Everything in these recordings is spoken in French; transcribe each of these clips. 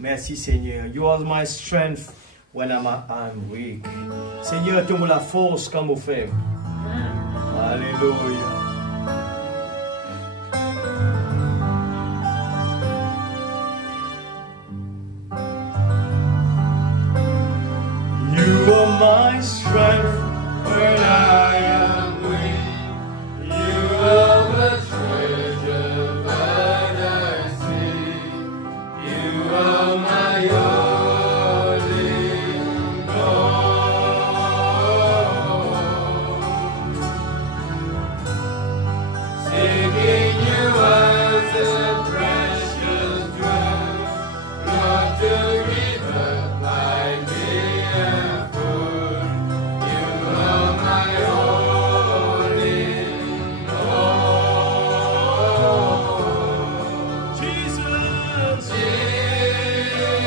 Merci Seigneur. You are my strength when I'm weak. Seigneur, tu me la force quand je suis faible. Alléluia. You are my strength when I am weak. You are the treasure that I see. You are my only God. Seeking you as a precious drug, not to give up like me and food. You are my only God. Jesus, Jesus.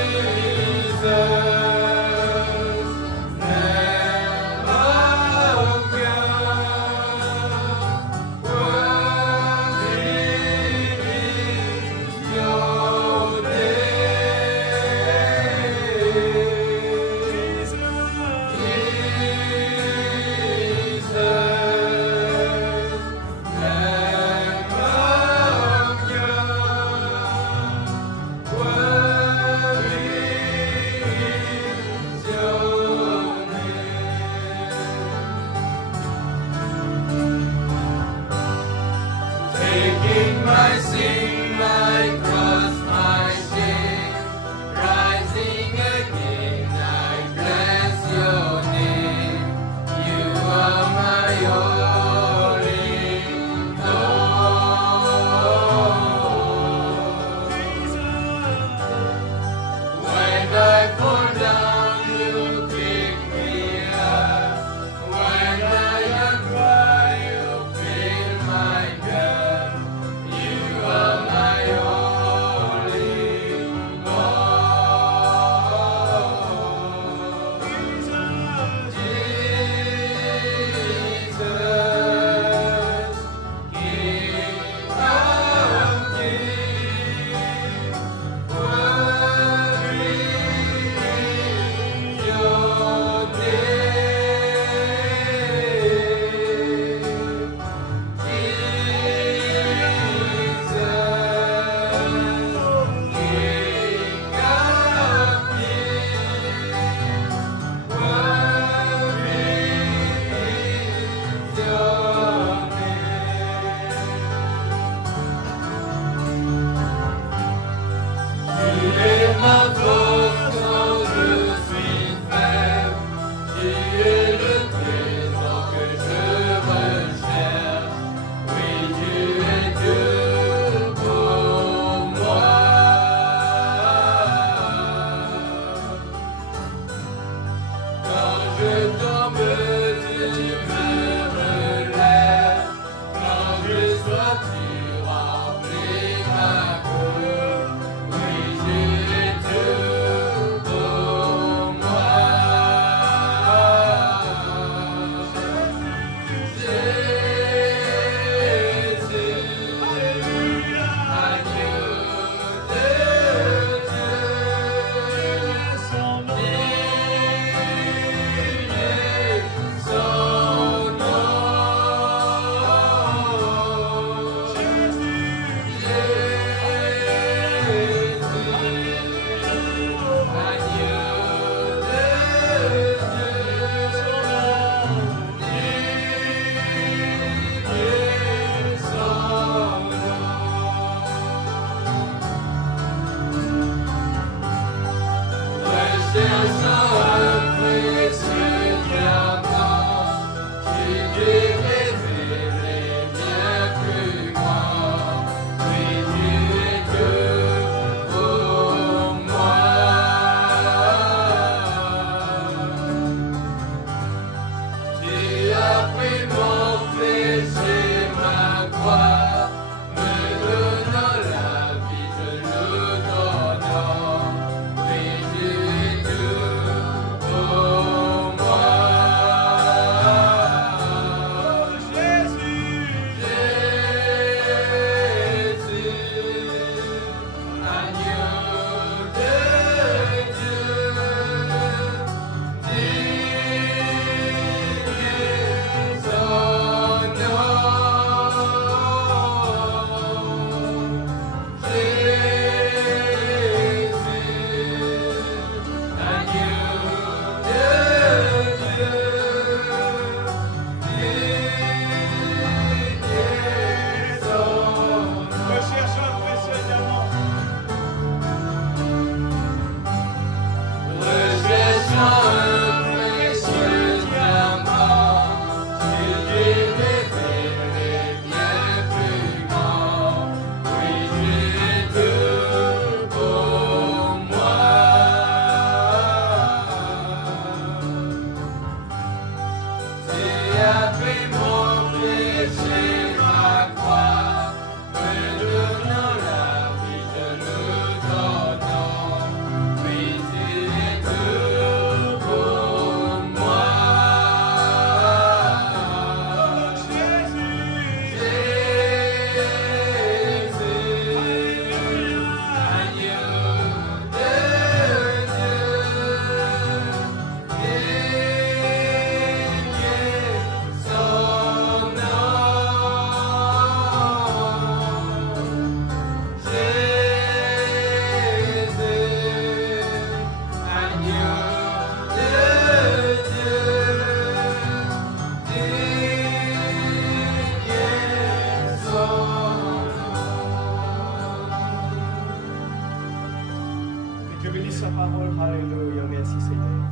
Je bénis sa parole. Alléluia. Merci Seigneur.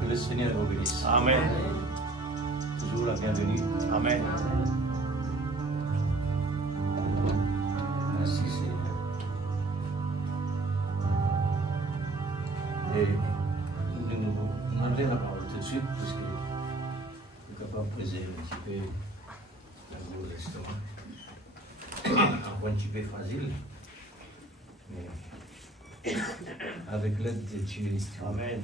Que le Seigneur vous bénisse. Amen. Toujours la bienvenue. Amen. Merci Seigneur. Et nous demandons la parole tout de suite, puisque nous sommes capables de poser un petit peu dans vos estomacs. Un petit peu facile. Mais avec l'aide de Dieu, Amen.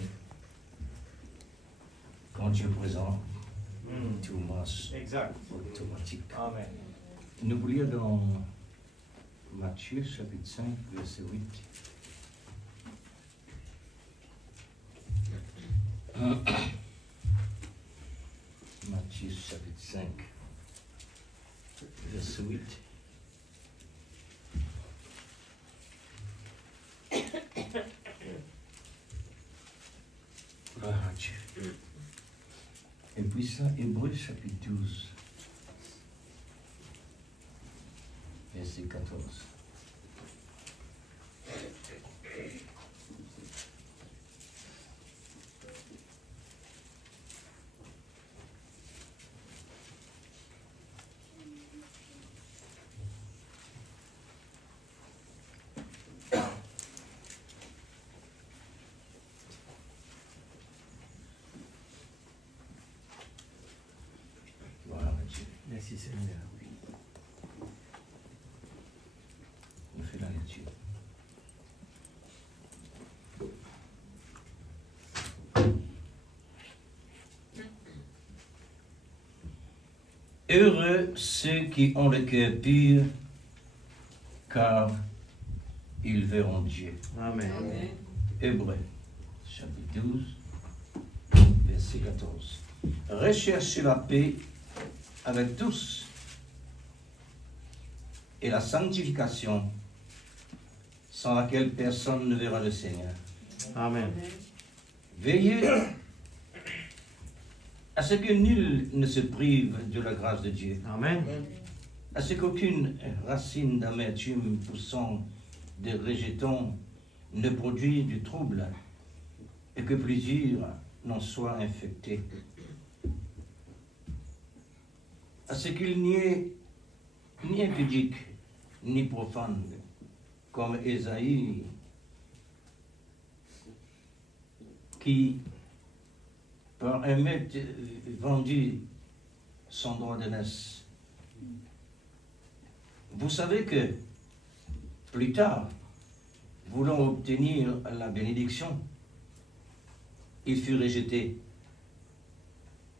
quand Dieu est présent, tout marche Exact. automatique. Amen. Nous voulons lire dans Matthieu chapitre 5, verset 8. Matthieu chapitre 5, verset 8. Gloire à Dieu. Et puis ça, Hébreux chapitre 12, verset 14. Gloire à Dieu. Merci Seigneur. On fait la lecture. Heureux ceux qui ont le cœur pur, car ils verront Dieu. Amen. Hébreux, chapitre 12, verset 14. Recherchez la paix avec tous et la sanctification, sans laquelle personne ne verra le Seigneur. Amen. Veillez à ce que nul ne se prive de la grâce de Dieu, Amen. à ce qu'aucune racine d'amertume poussant des rejetons ne produise du trouble, et que plusieurs n'en soient infectés. À ce qu'il n'y ait ni impudique, ni profane, comme Ésaïe, qui, par un maître, vendit son droit d'aînesse. Vous savez que, plus tard, voulant obtenir la bénédiction, il fut rejeté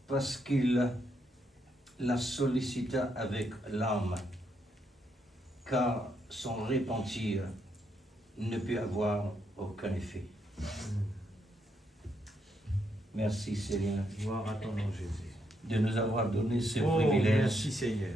parce qu'il la sollicita avec l'âme, car son repentir ne peut avoir aucun effet. Merci Seigneur Gloire à ton nom Jésus. de nous avoir donné ce Oh, privilège merci Seigneur.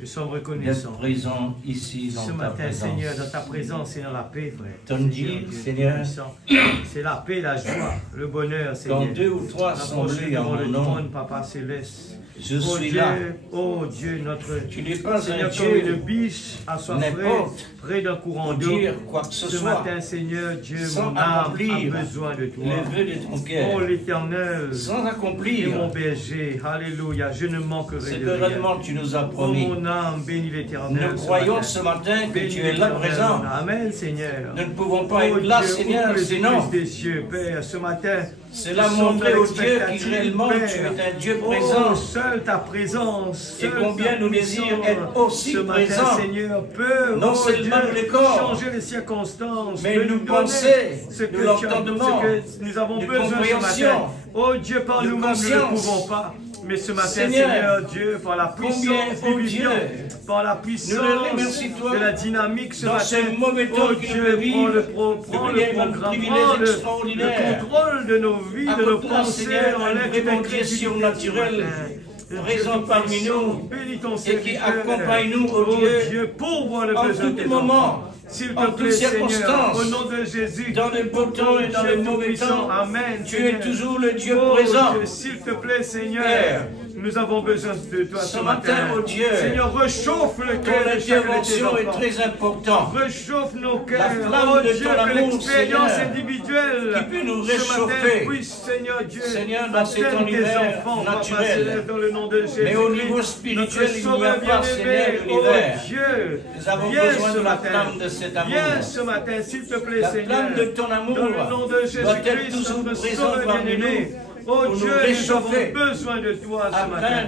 Nous sommes d'être reconnaissants. présents ici dans Ce ta matin, présence. Seigneur, dans ta présence et dans la paix, frère. Ton Dieu, Dieu Seigneur, puissant. C'est la paix, la joie, le bonheur, Seigneur. quand deux ou trois assemblés en devant mon le nom, trône, Papa céleste. je Oh suis Dieu, là. oh Dieu, notre Tu n'es pas Seigneur, un comme une Dieu biche assoiffée n'importe près d'un courant pour d'eau. dire quoi que ce Ce soit, matin, Seigneur Dieu, sans mon âme accomplir a besoin de toi. les vœux de ton Oh cœur, l'Éternel, sans et accomplir mon berger, alléluia, je ne manquerai ce de que rien. réellement tu nous as Oh promis. mon âme, bénis l'Éternel. Nous ce croyons matin. ce matin que Bénis tu es là l'Éternel. présent. Amen, Seigneur. Nous ne pouvons pas Oh être là, Dieu, Seigneur, ouvre les sinon écluses des cieux, Père, ce matin. cela nous sommes montrait dans au Dieu qui l'expectative, réellement Père. tu es un Dieu Oh, présent. seule ta présence, Et seule combien ta nous désirons puissance, être aussi ce matin, présents. Seigneur, peut, Non oh seulement Dieu, les corps, changer les circonstances, mais peut nous nous donner penser, ce que, nous tu as- l'entendement, ce que nous avons de besoin ce compréhension, matin. Oh Dieu, par de nous-mêmes, nous ne conscience. pouvons pas. Mais ce matin, Seigneur, Seigneur Dieu, par la combien, puissance oh vivifiante, Dieu, par la nous puissance le remercions, toi, de la dynamique ce dans matin, ce mauvais temps oh que nous Dieu, devons prends vivre, prends de le privilège, un programme, privilège prends le extraordinaire. contrôle de nos vies, de nos Accorde-toi, pensées, Seigneur, un enlève vrai toute bon Dieu incrédulité ce surnaturel. matin. présent parmi nous bénis ton et qui serviteur. accompagne nous, Oh ô Dieu, Dieu, pourvois le en besoin de tout tes moment, enfants. S'il te en plaît, toutes Seigneur, circonstances, au nom de Jésus, dans le beau temps et dans le mauvais temps, Amen, tu Seigneur. es toujours le Dieu Oh présent. Dieu, s'il te plaît, Seigneur, Père, nous avons besoin de toi ce matin. oh Dieu, Seigneur, réchauffe le ton cœur de chacun de tes intervention est enfants. très importante. Réchauffe nos cœurs. La flamme Oh de Dieu, ton que amour, l'expérience Seigneur, individuelle qui peut nous ce matin réchauffer. puisse, Seigneur Dieu, Seigneur, dans cet atteindre tes univers enfants, Papa naturel. céleste, dans le nom de Jésus. Mais au niveau spirituel, il n'y a pas, Seigneur, Oh l'univers. Dieu, Nous avons viens besoin ce de la matin. flamme de cet amour. Viens ce matin, s'il te plaît, La Seigneur. flamme de ton amour Dans le nom de doit être Jésus-Christ, toujours notre présente Sauveur parmi bien-aimé. Oh pour nous Dieu, nous avons réchauffer, besoin de toi ce afin matin.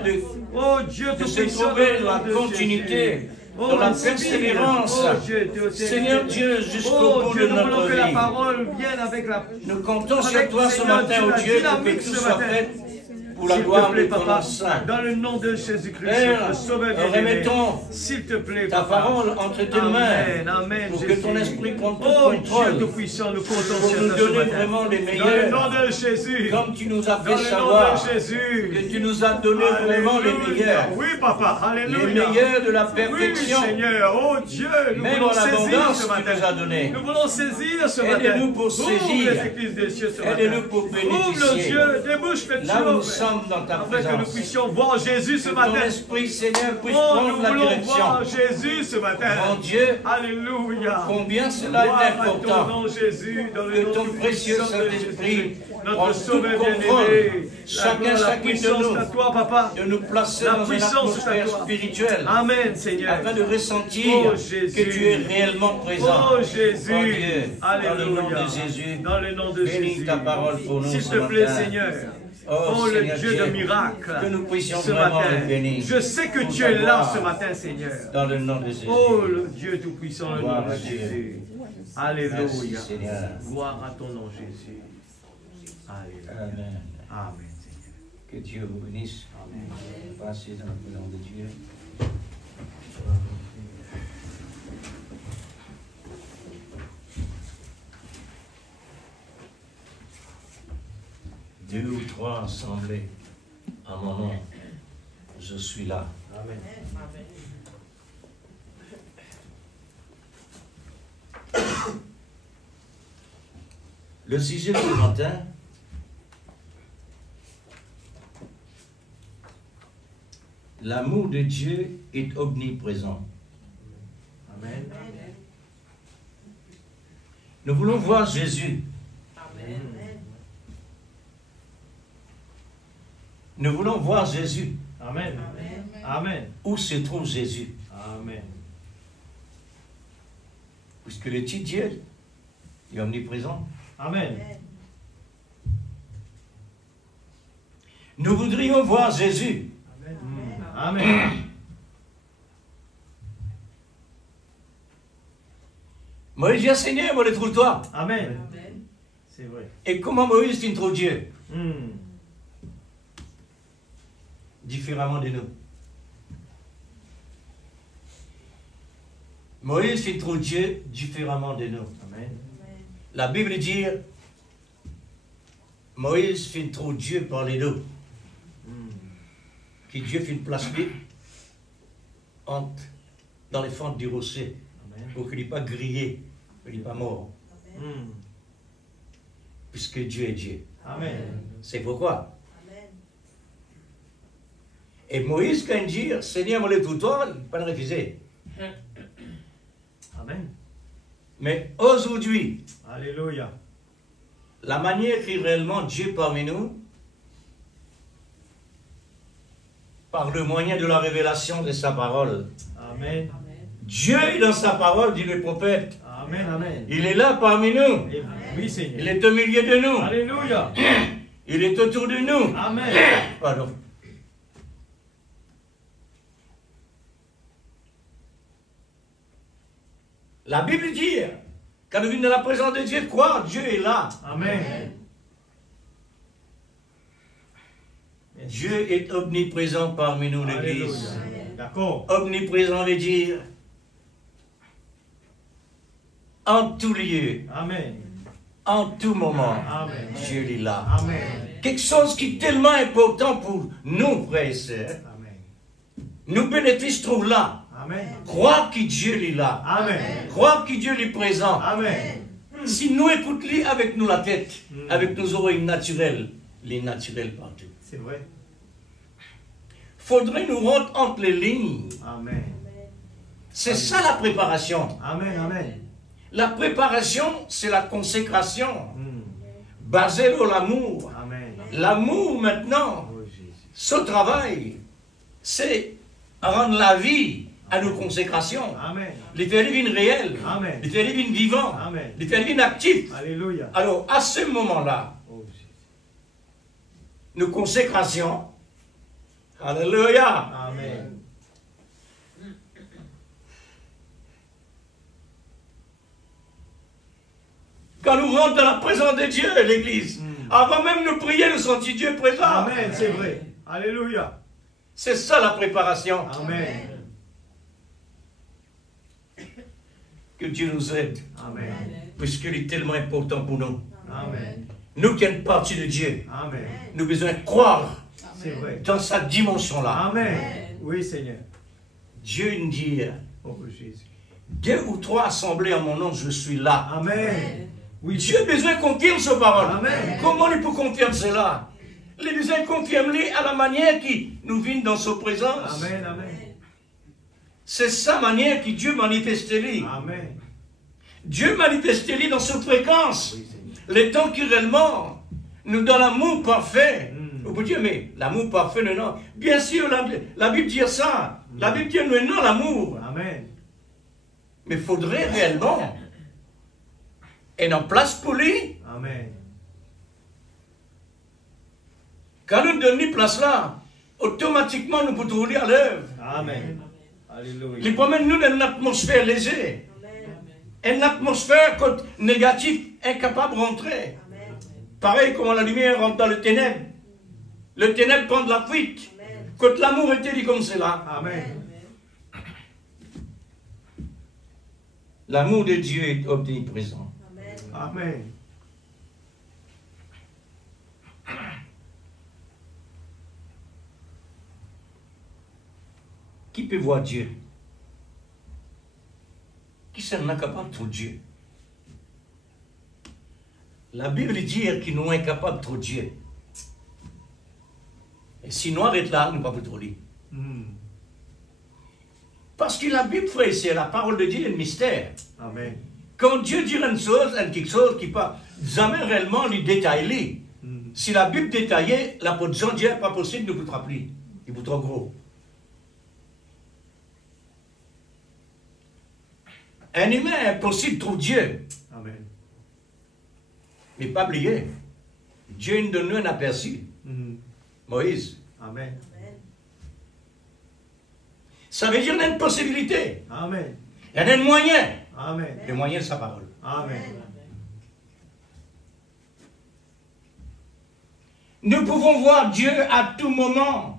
Oh Dieu, de se tout-puissant, trouver dans le nom la de continuité, Jésus. dans la inspire. persévérance. Oh Dieu, Seigneur Dieu, jusqu'au oh bout Dieu, de nous voulons notre que la vie. parole vienne avec la... Nous comptons sur Avec, toi ce Seigneur matin, Dieu, ô la Dieu, pour dynamique que tout ce soit matin. fait pour la S'il te gloire plaît, de ton nom Papa, saint. dans le nom de Jésus-Christ, Père, notre Sauveur bien-aimé, remettons s'il te plaît, ta Papa. parole entre tes mains, Amen, amen, pour que Jésus. ton esprit prenne tout Oh contrôle, Dieu tout-puissant, nous comptons pour sur nous toi ce donner matin. vraiment les Dans le meilleurs, nom de Jésus. comme tu nous as Dans fait le nom savoir, de Jésus. que tu nous as donné vraiment les Alléluia. meilleurs, Oui, Papa, les alléluia. meilleurs de la Oui, perfection. Seigneur. Oh Dieu, nous Même voulons en saisir abondance, ce tu matin. nous as donné. Nous voulons saisir ce matin. Aide-nous pour Ouvre saisir. les églises des cieux ce matin. Aide-nous pour Ouvre bénéficier. le Dieu, débouche le Là où nous Dieu. sommes dans ta Afin que nous présence, puissions voir Jésus ce que matin. ton esprit, Seigneur, puisse Oh, nous prendre la voulons direction. voir Jésus ce matin. Mon Dieu, Alléluia. combien cela Gloire est à ton important nom, Jésus, dans le que nom ton du précieux puissant de Saint-Esprit Jésus-Christ, prenne notre tout Sauveur contrôle, bien-aimé. chacun, La chacune de puissance nous, à toi, Papa. de nous placer La dans une puissance est à atmosphère toi. spirituelle, Amen, Seigneur. afin de ressentir Oh, Jésus. que tu es réellement présent. Oh Jésus, Oh Dieu, alléluia. dans le nom de Jésus, Dans le nom de bénis Jésus. ta parole pour nous S'il ce te plaît, matin. Seigneur. Oh, Oh, le Seigneur Dieu Dieu, de miracles. que nous puissions ce vraiment matin. le bénir. Je sais que Pour tu es là savoir. ce matin, Seigneur. Dans le nom de Jésus. Oh, le Dieu Tout-Puissant, le nom Gloire de à Dieu. Jésus. Merci, Alléluia. Seigneur. Gloire à ton nom, Jésus. Alléluia. Amen. Amen, Seigneur. Que Dieu vous bénisse. Amen. Passez dans la présence de Dieu. Deux ou trois assemblés à mon nom, je suis là. Amen. Le sujet du matin, l'amour de Dieu est omniprésent. Amen. Nous voulons voir Jésus. Nous voulons voir Jésus. Amen. Amen. Où se trouve Jésus? Amen. Puisque le petit Dieu est omniprésent. Amen. Nous voudrions voir Jésus. Amen. Moïse dit, Seigneur, moi, trouve-toi. Amen. C'est vrai. Et comment Moïse tu trouve Dieu? Hmm. Différemment de nous. Moïse il trouve Dieu différemment de nous. Amen. La Bible dit, Moïse fit trouve Dieu par les dos. Que Dieu fit placer dans les fentes du rocher. Amen. Pour qu'il n'ait pas grillé, qu'il n'ait pas mort. Hmm. Puisque Dieu est Dieu. Amen. C'est pourquoi. Et Moïse, quand il dit, Seigneur, moi, tout toi, il ne pas le refuser. Amen. Mais aujourd'hui, Alléluia. la manière qu'il réellement Dieu parmi nous, par le moyen de la révélation de sa parole. Amen. Dieu est dans sa parole, dit le prophète. Amen. Amen. Il est là parmi nous. Et oui, Seigneur. Il est au milieu de nous. Alléluia. Il est autour de nous. Amen. Pardon. La Bible dit, quand nous venons dans la présence de Dieu, quoi? Dieu est là. Amen. Dieu est omniprésent parmi nous, l'Église. Alléluia. D'accord. Omniprésent veut dire en tout lieu, Amen. en tout moment, Amen. Dieu est là. Amen. Quelque chose qui est tellement important pour nous, frères et sœurs. Amen. Nos bénéfices trouvent là. Amen. Croire que Dieu est là. Amen. Croire que Dieu est présent. Amen. Si nous écoutons avec nous la tête, avec nos oreilles naturelles, les naturels partout. C'est vrai. Faudrait nous rendre entre les lignes. Amen. C'est ça la préparation. Amen. Amen. La préparation, c'est la consécration, basée sur l'amour. Amen. L'amour maintenant, Oh Jésus. ce travail, c'est rendre la vie à nos consécrations. Amen. Les faire divines réelles, Amen. les faire divines vivants, Amen. les faire divines actifs. Alléluia. Alors, à ce moment-là, Oh Jésus. nos consécrations, alléluia, Amen. quand nous rentrons dans la présence de Dieu, l'Église, avant même de prier, nous sentons Dieu présent. Amen, c'est vrai. Alléluia. C'est ça la préparation. Amen. Que Dieu nous aide, Amen. puisqu'il est tellement important pour nous. Amen. Nous qui sommes partie de Dieu, Amen. nous avons besoin de croire C'est vrai. dans sa dimension-là. Amen. Oui, Seigneur. Dieu nous dit, Oh Jésus. 2 ou 3 assemblés en mon nom, je suis là. Amen. Oui, Dieu a besoin de confirmer sa parole. Amen. Comment il peut confirmer cela? Il a besoin de confirmer à la manière qui nous vient dans sa présence. Amen. Amen. C'est sa manière que Dieu manifeste-lui. Amen. Dieu manifeste-lui dans sa fréquence. Oui, Seigneur. Les temps qui réellement nous donne l'amour parfait. Mm. Vous pouvez dire, mais l'amour parfait, non. Bien sûr, la Bible dit ça. La Bible dit, non, l'amour. Amen. Mais il faudrait réellement être en place pour lui. Amen. Quand nous donnons place là, automatiquement nous pouvons rouler à l'œuvre. Amen. Alléluia. Il promène nous dans une atmosphère légère. Une atmosphère négative, incapable de rentrer. Pareil comme la lumière rentre dans le ténèbre. Le ténèbre prend de la fuite. Quand l'amour était dit comme cela. Amen. L'amour de Dieu est omniprésent. Amen. Qui peut voir Dieu? Qui s'en est capable de trouver Dieu? La Bible dit qu'ils nous incapables de trouver Dieu. Et si nous arrêtons là, nous ne pouvons pas trouver. Parce que la Bible, frère, c'est la parole de Dieu, est un mystère. Amen. Quand Dieu dit une chose, quelque chose qui ne peut pas jamais réellement lui détailler. Si la Bible détaillait, l'apôtre Jean dit, pas possible, ne peut plus. Il est trop gros. Un humain est impossible de trouver Dieu. Amen. Mais pas oublier, Dieu nous donne un aperçu. Moïse. Amen. Ça veut dire qu'il y a une possibilité. Amen. Il y a un moyen. Amen. Le moyen de sa parole. Amen. Nous pouvons voir Dieu à tout moment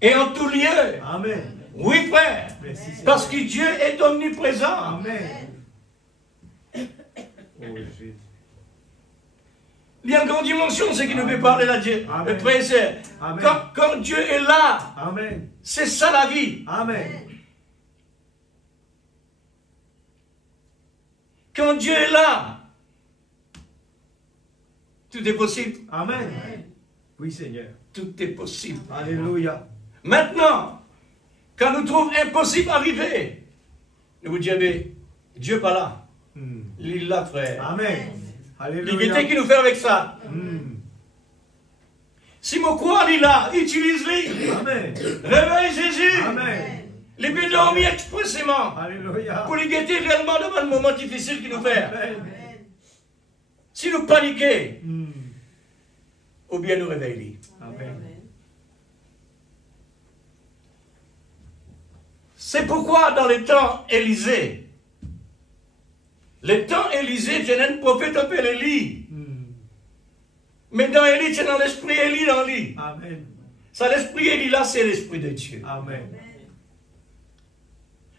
et en tout lieu. Amen. Oui, frère. Merci, Seigneur. Parce que Dieu est omniprésent. Amen. Oh Jésus. Il y a une grande dimension, c'est qui nous fait parler là, Dieu. Amen. Le frère et sœur. Amen. Quand Dieu est là, Amen. c'est ça la vie. Amen. Quand Dieu est là, tout est possible. Amen. Oui, Seigneur. Tout est possible. Alléluia. Maintenant, quand nous trouvons impossible d'arriver, nous vous disons, mais Dieu n'est pas là. Il est là, frère. Amen. Alléluia. L'unité qui nous fait avec ça. Mm. Si mon croix est là, utilise-les. Amen. Réveille Jésus. Amen. Les bien dormis expressément. Alléluia. Pour les guetter réellement dans un moment difficile qui nous fait. Amen. Si nous paniquons, Mm. ou bien nous réveiller. Amen. C'est pourquoi dans les temps Élysée, c'est un prophète appelé Élie. Mm. Mais dans Élie, c'est dans l'esprit Élie dans Élie. Amen. Ça, l'esprit Élie là, c'est l'esprit de Dieu. Amen.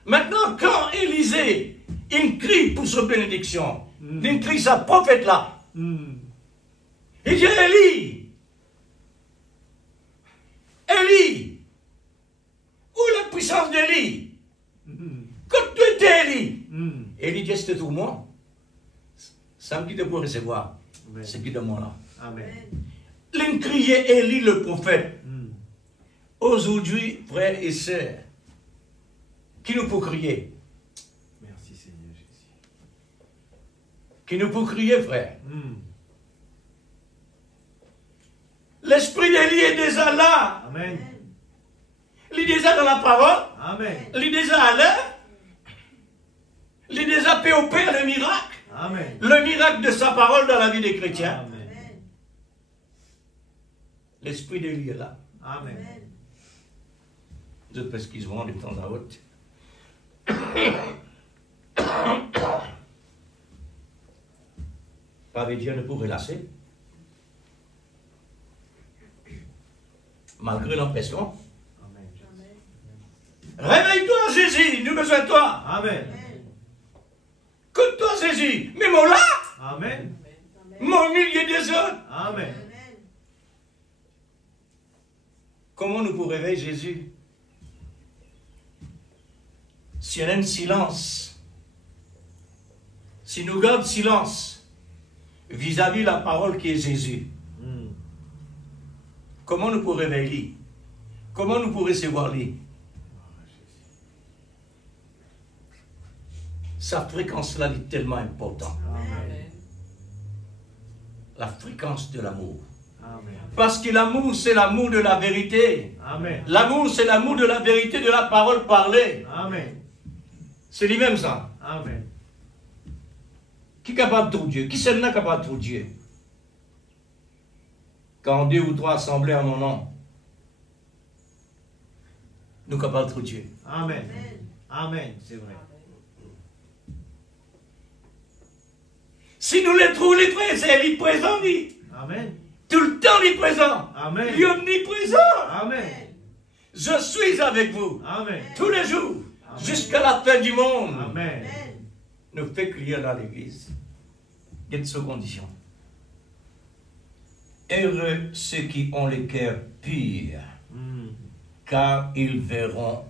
Maintenant, quand Élisée, il crie pour sa bénédiction, il crie sa prophète là. Mm. Il dit, Élie, Élie? Où est la puissance d'Élie? Quand tu étais Élie? Élie dit, c'était tout moi. Ça qui te peut recevoir. C'est qui de moi là. Amen. L'incrier Élie le prophète. Aujourd'hui, frères et sœurs, qui nous peut crier? Merci Seigneur Jésus. Qui nous peut crier, frère? L'esprit d'Élie est déjà là. Amen. Il est déjà dans la parole. Amen. Il est déjà à l'heure. Il est déjà POP, le miracle. Amen. Le miracle de sa parole dans la vie des chrétiens. Amen. L'esprit d'Élie est là. Amen. Je pense qu'ils vont de temps à autre. Pas avec Dieu ne peut relâcher. Malgré l'impression. Amen. Réveille-toi, Jésus, nous besoin de toi. Amen. Écoute-toi, Jésus, mais mon là, Amen. mon milieu des autres. Amen. Comment nous pouvons réveiller Jésus? Si on a un silence, si nous gardons silence vis-à-vis la parole qui est Jésus, comment nous pouvons réveiller lui? Comment nous pouvons recevoir lui? Sa fréquence là est tellement importante. Amen. La fréquence de l'amour. Amen. Parce que l'amour, c'est l'amour de la vérité. Amen. L'amour, c'est l'amour de la vérité, de la parole parlée. Amen. C'est lui-même ça. Amen. Qui est capable de trouver Dieu? Qui c'est là capable de trouver Dieu? Quand deux ou trois assemblés en mon nom, nous sommes capables de trouver Dieu. Amen. Amen. C'est vrai. Si nous les trouvons, les frères, c'est lui présent, lui. Amen. Tout le temps, lui présent. Amen. Lui omniprésent. Amen. Je suis avec vous Amen. tous les jours, Amen. jusqu'à la fin du monde. Amen. Nous fait crier dans l'église. Il y a de ces conditions. Heureux ceux qui ont le cœur pur, car ils verront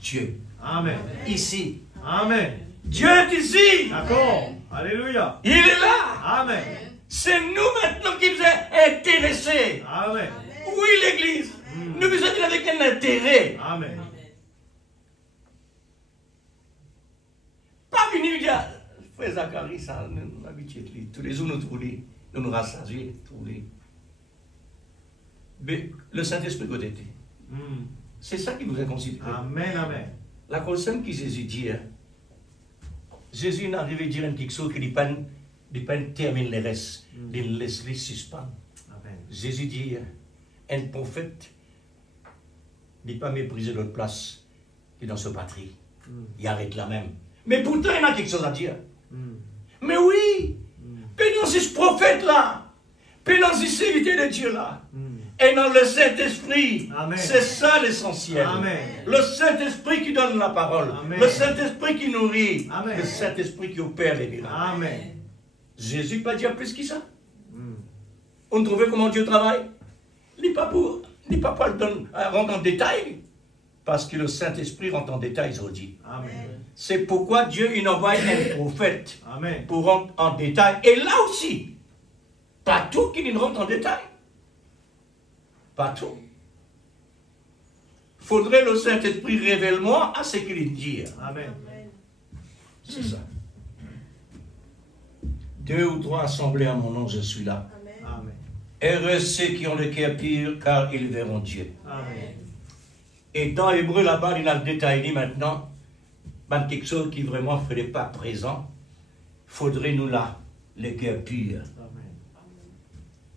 Dieu. Amen. Ici. Amen. Dieu est ici. D'accord. Alléluia. Il est là. Amen. C'est nous maintenant qui nous sommes intéressés. Amen. Oui, l'église. Nous besoin d'être avec un intérêt. Amen. Pas venir dire, frère Zacharie, ça, nous habitués. Tous les jours, nous trouvons, nous nous rassasions, mais le Saint-Esprit côté. C'est ça qui nous a considéré. Amen. Amen. La conscience qui Jésus dit, Jésus n'arrive à dire quelque chose qui ne pas termine les restes, il laisse les suspendre. Amen. Jésus dit, un prophète n'est pas méprisé l'autre place que dans ce patrie. Il arrête là même. Mais pourtant, il a quelque chose à dire. Mais oui, pendant ce prophète là, pendant ce serviteur de Dieu là, et dans le Saint-Esprit, c'est ça l'essentiel. Le Saint-Esprit qui donne la parole, Amen. le Saint-Esprit qui nourrit, Amen. le Saint-Esprit qui opère les miracles. Amen. Jésus pas dire plus que ça. On trouvait comment Dieu travaille. Il n'est pas pour rentrer en détail, parce que le Saint-Esprit rentre en détail aujourd'hui. Amen. C'est pourquoi Dieu il envoie un prophète Amen. pour rentrer en détail. Et là aussi, pas tout qui ne rentre en détail. Pas tout. Faudrait le Saint-Esprit révèle-moi à ce qu'il dit. Amen. C'est ça. 2 ou 3 assemblés à mon nom, je suis là. Amen. Heureux ceux qui ont le cœur pur, car ils verront Dieu. Amen. Et dans Hébreu, là-bas, il a détaillé maintenant, quelque chose qui vraiment ne ferait pas présent, faudrait nous là, le cœur pur. Amen.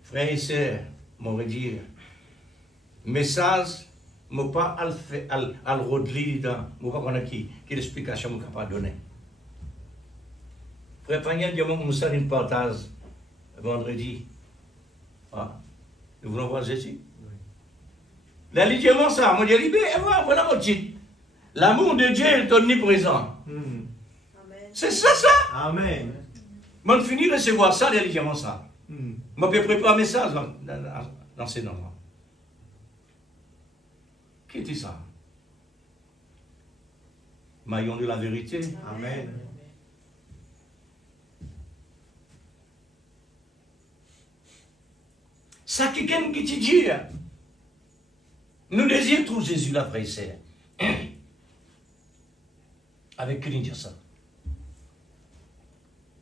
Frères et sœurs, m'aurait dit, message, je ne pas al rodli dans, je ne pas connaître qui l'explication que je ne pas donner. Frère Pagnan, Dieu m'a une partage vendredi. Ah, nous voulons voir Jésus. La liturgie, ça, mon Dieu, voilà mon titre. L'amour de Dieu est omniprésent. C'est ça, ça. Amen. On finit de recevoir ça, la liturgie, ça. Je peux préparer un message dans ces noms-là. Qui dit ça? Maillon de la vérité. Amen. Ça, quelqu'un qui te dit, nous désirons trouver Jésus là, frère et sœur. Avec qui dit ça?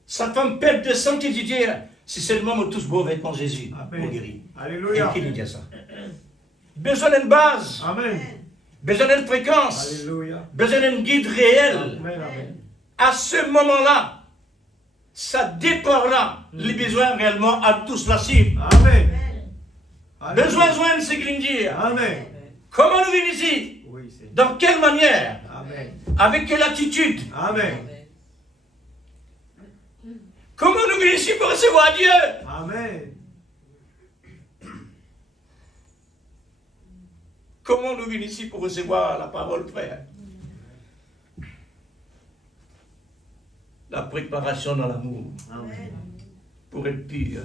Sa femme perd de sang qui dit, si seulement nous tous beaux vêtements Jésus, pour guérir. Alléluia. Et qui dit ça? Besoin d'une base. Amen. Besoin d'une fréquence. Alléluia. Besoin d'un guide réel. Amen. Amen. À ce moment-là, ça dépendra les besoins réellement à tous la cible. Amen. Besoin joindre ce qu'il dit. Amen. Comment nous vivons ici? Oui, Seigneur. Dans quelle manière? Amen. Avec quelle attitude? Amen. Comment nous vivons ici pour recevoir Dieu? Amen. Comment nous vivons ici pour recevoir la parole, frère? La préparation dans l'amour. Amen. Pour être pur.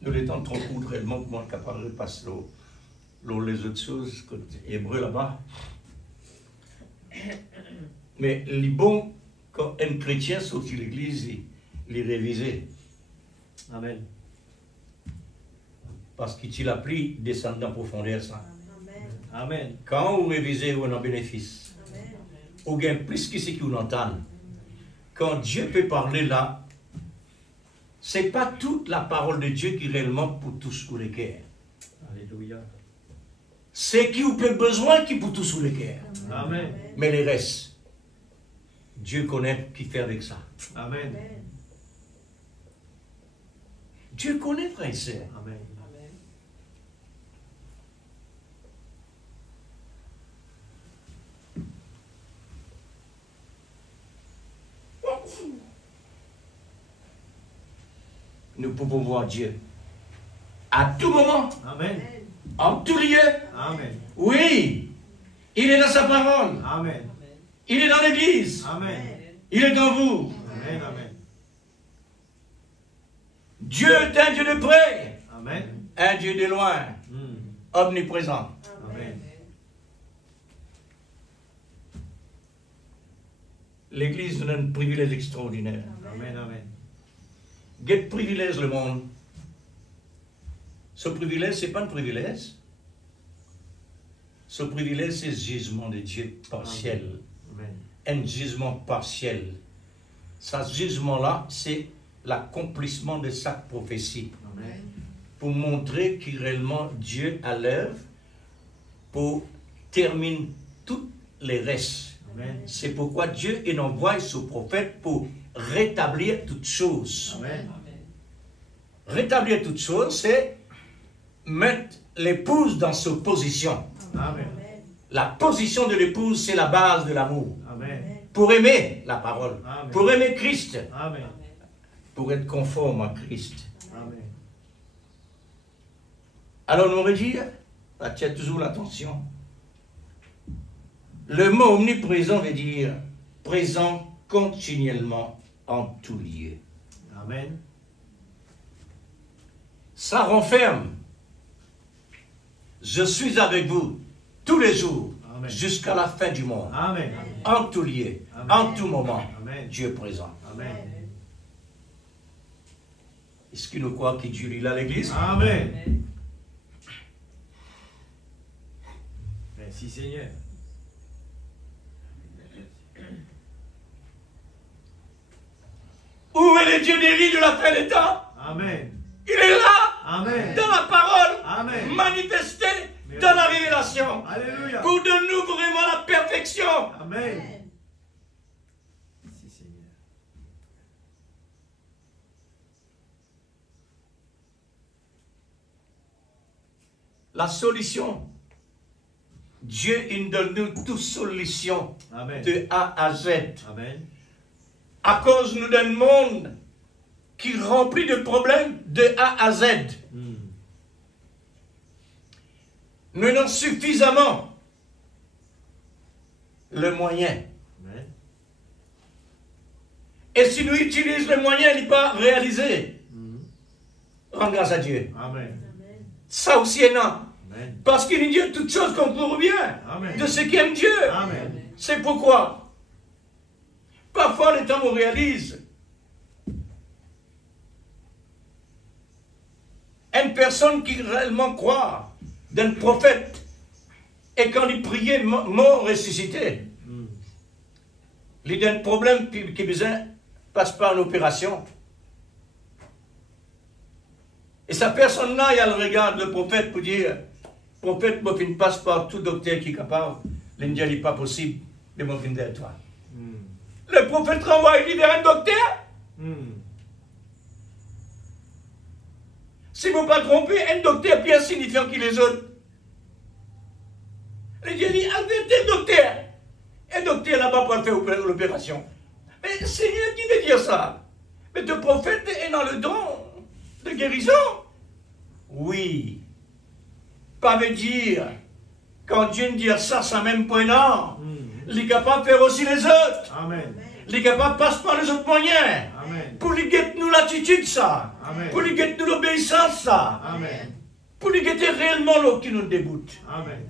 Nous l'étant trop court réellement pour moi capable de passer les autres choses, côté hébreu là-bas. Mais les bons, quand un chrétien sortit de l'église, il révisait. Amen. Parce qu'il a pris descendre en profondeur ça. Amen. Quand vous révisez, vous en avez bénéfice. Ou bien plus que ce qu'on entend. Quand Dieu peut parler là, ce n'est pas toute la parole de Dieu qui est réellement pour tous les cœurs. Alléluia. C'est qui vous peut besoin qui pour tous les cœurs. Amen. Mais les restes, Dieu connaît qui fait avec ça. Amen. Dieu connaît, frère et sœur. Amen. Nous pouvons voir Dieu à tout moment, Amen. en tout lieu. Amen. Oui, il est dans sa parole. Amen. Il est dans l'église. Amen. Il est dans vous. Amen. Amen. Dieu est un Dieu de près, Amen. un Dieu de loin, omniprésent. Amen. L'église nous donne un privilège extraordinaire. Amen. Amen. Quel privilège le monde? Ce privilège, ce n'est pas un privilège. Ce privilège, c'est le jugement de Dieu partiel. Amen. Un jugement partiel. Ce jugement-là, c'est l'accomplissement de sa prophétie. Amen. Pour montrer que réellement Dieu a l'œuvre pour terminer tous les restes. Amen. C'est pourquoi Dieu envoie son prophète pour rétablir toutes choses. Amen. Rétablir toutes choses, c'est mettre l'épouse dans sa position. Amen. La position de l'épouse, c'est la base de l'amour. Amen. Pour aimer la parole, Amen. pour aimer Christ, Amen. pour être conforme à Christ. Amen. Alors, on aurait dit, attiens toujours l'attention. Le mot omniprésent veut dire présent continuellement en tout lieu. Amen. Ça renferme. Je suis avec vous tous les jours, Amen. jusqu'à la fin du monde. Amen. En tout lieu, Amen. en tout moment, Amen. Dieu est présent. Amen. Est-ce qu'il nous croit qu'il Dieu est là à l'église? Amen. Merci Seigneur. Où est le Dieu d'Élie de la fin des temps? Amen. Il est là, Amen. dans la parole, Amen. manifesté dans la révélation. Alléluia. Pour de nous vraiment la perfection. Amen. Merci Seigneur. La solution. Dieu il donne nous toute solution Amen. de A à Z. Amen. À cause nous d'un monde qui remplit de problèmes de A à Z. Nous avons suffisamment le moyen. Amen. Et si nous utilisons le moyen, il n'est pas réalisé. rendre grâce à Dieu. Amen. Ça aussi est non. Amen. Parce qu'il dit toutes choses concourent bien Amen. de ceux qui aiment Dieu. Amen. C'est pourquoi, parfois, les temps on réalise, une personne qui réellement croit d'un prophète, et quand il priait, mort ressuscité, il y a un problème qui besoin passe par l'opération. Et sa personne-là, elle regarde le prophète pour dire, prophète, moi, ne passe par tout docteur qui est capable, l'Indien n'est pas possible de m'offrir de toi. Le prophète renvoie, il dit vers un docteur. Si vous ne pas trompez, un docteur est plus insignifiant que les autres. L'Indien dit, arrêtez docteur. Un docteur là-bas pour faire l'opération. Mais Seigneur, qui veut dire ça? Mais le prophète est dans le don de guérison. Oui. Pas veut dire, quand Dieu dit ça, ça même point non. Il est capable de faire aussi les autres. Amen. Il est capable de passer par les autres moyens. Amen. Pour lui guetter nous l'attitude, ça. Amen. Pour lui guetter nous l'obéissance, ça. Amen. Pour lui guetter réellement l'eau qui nous dégoûte. Amen.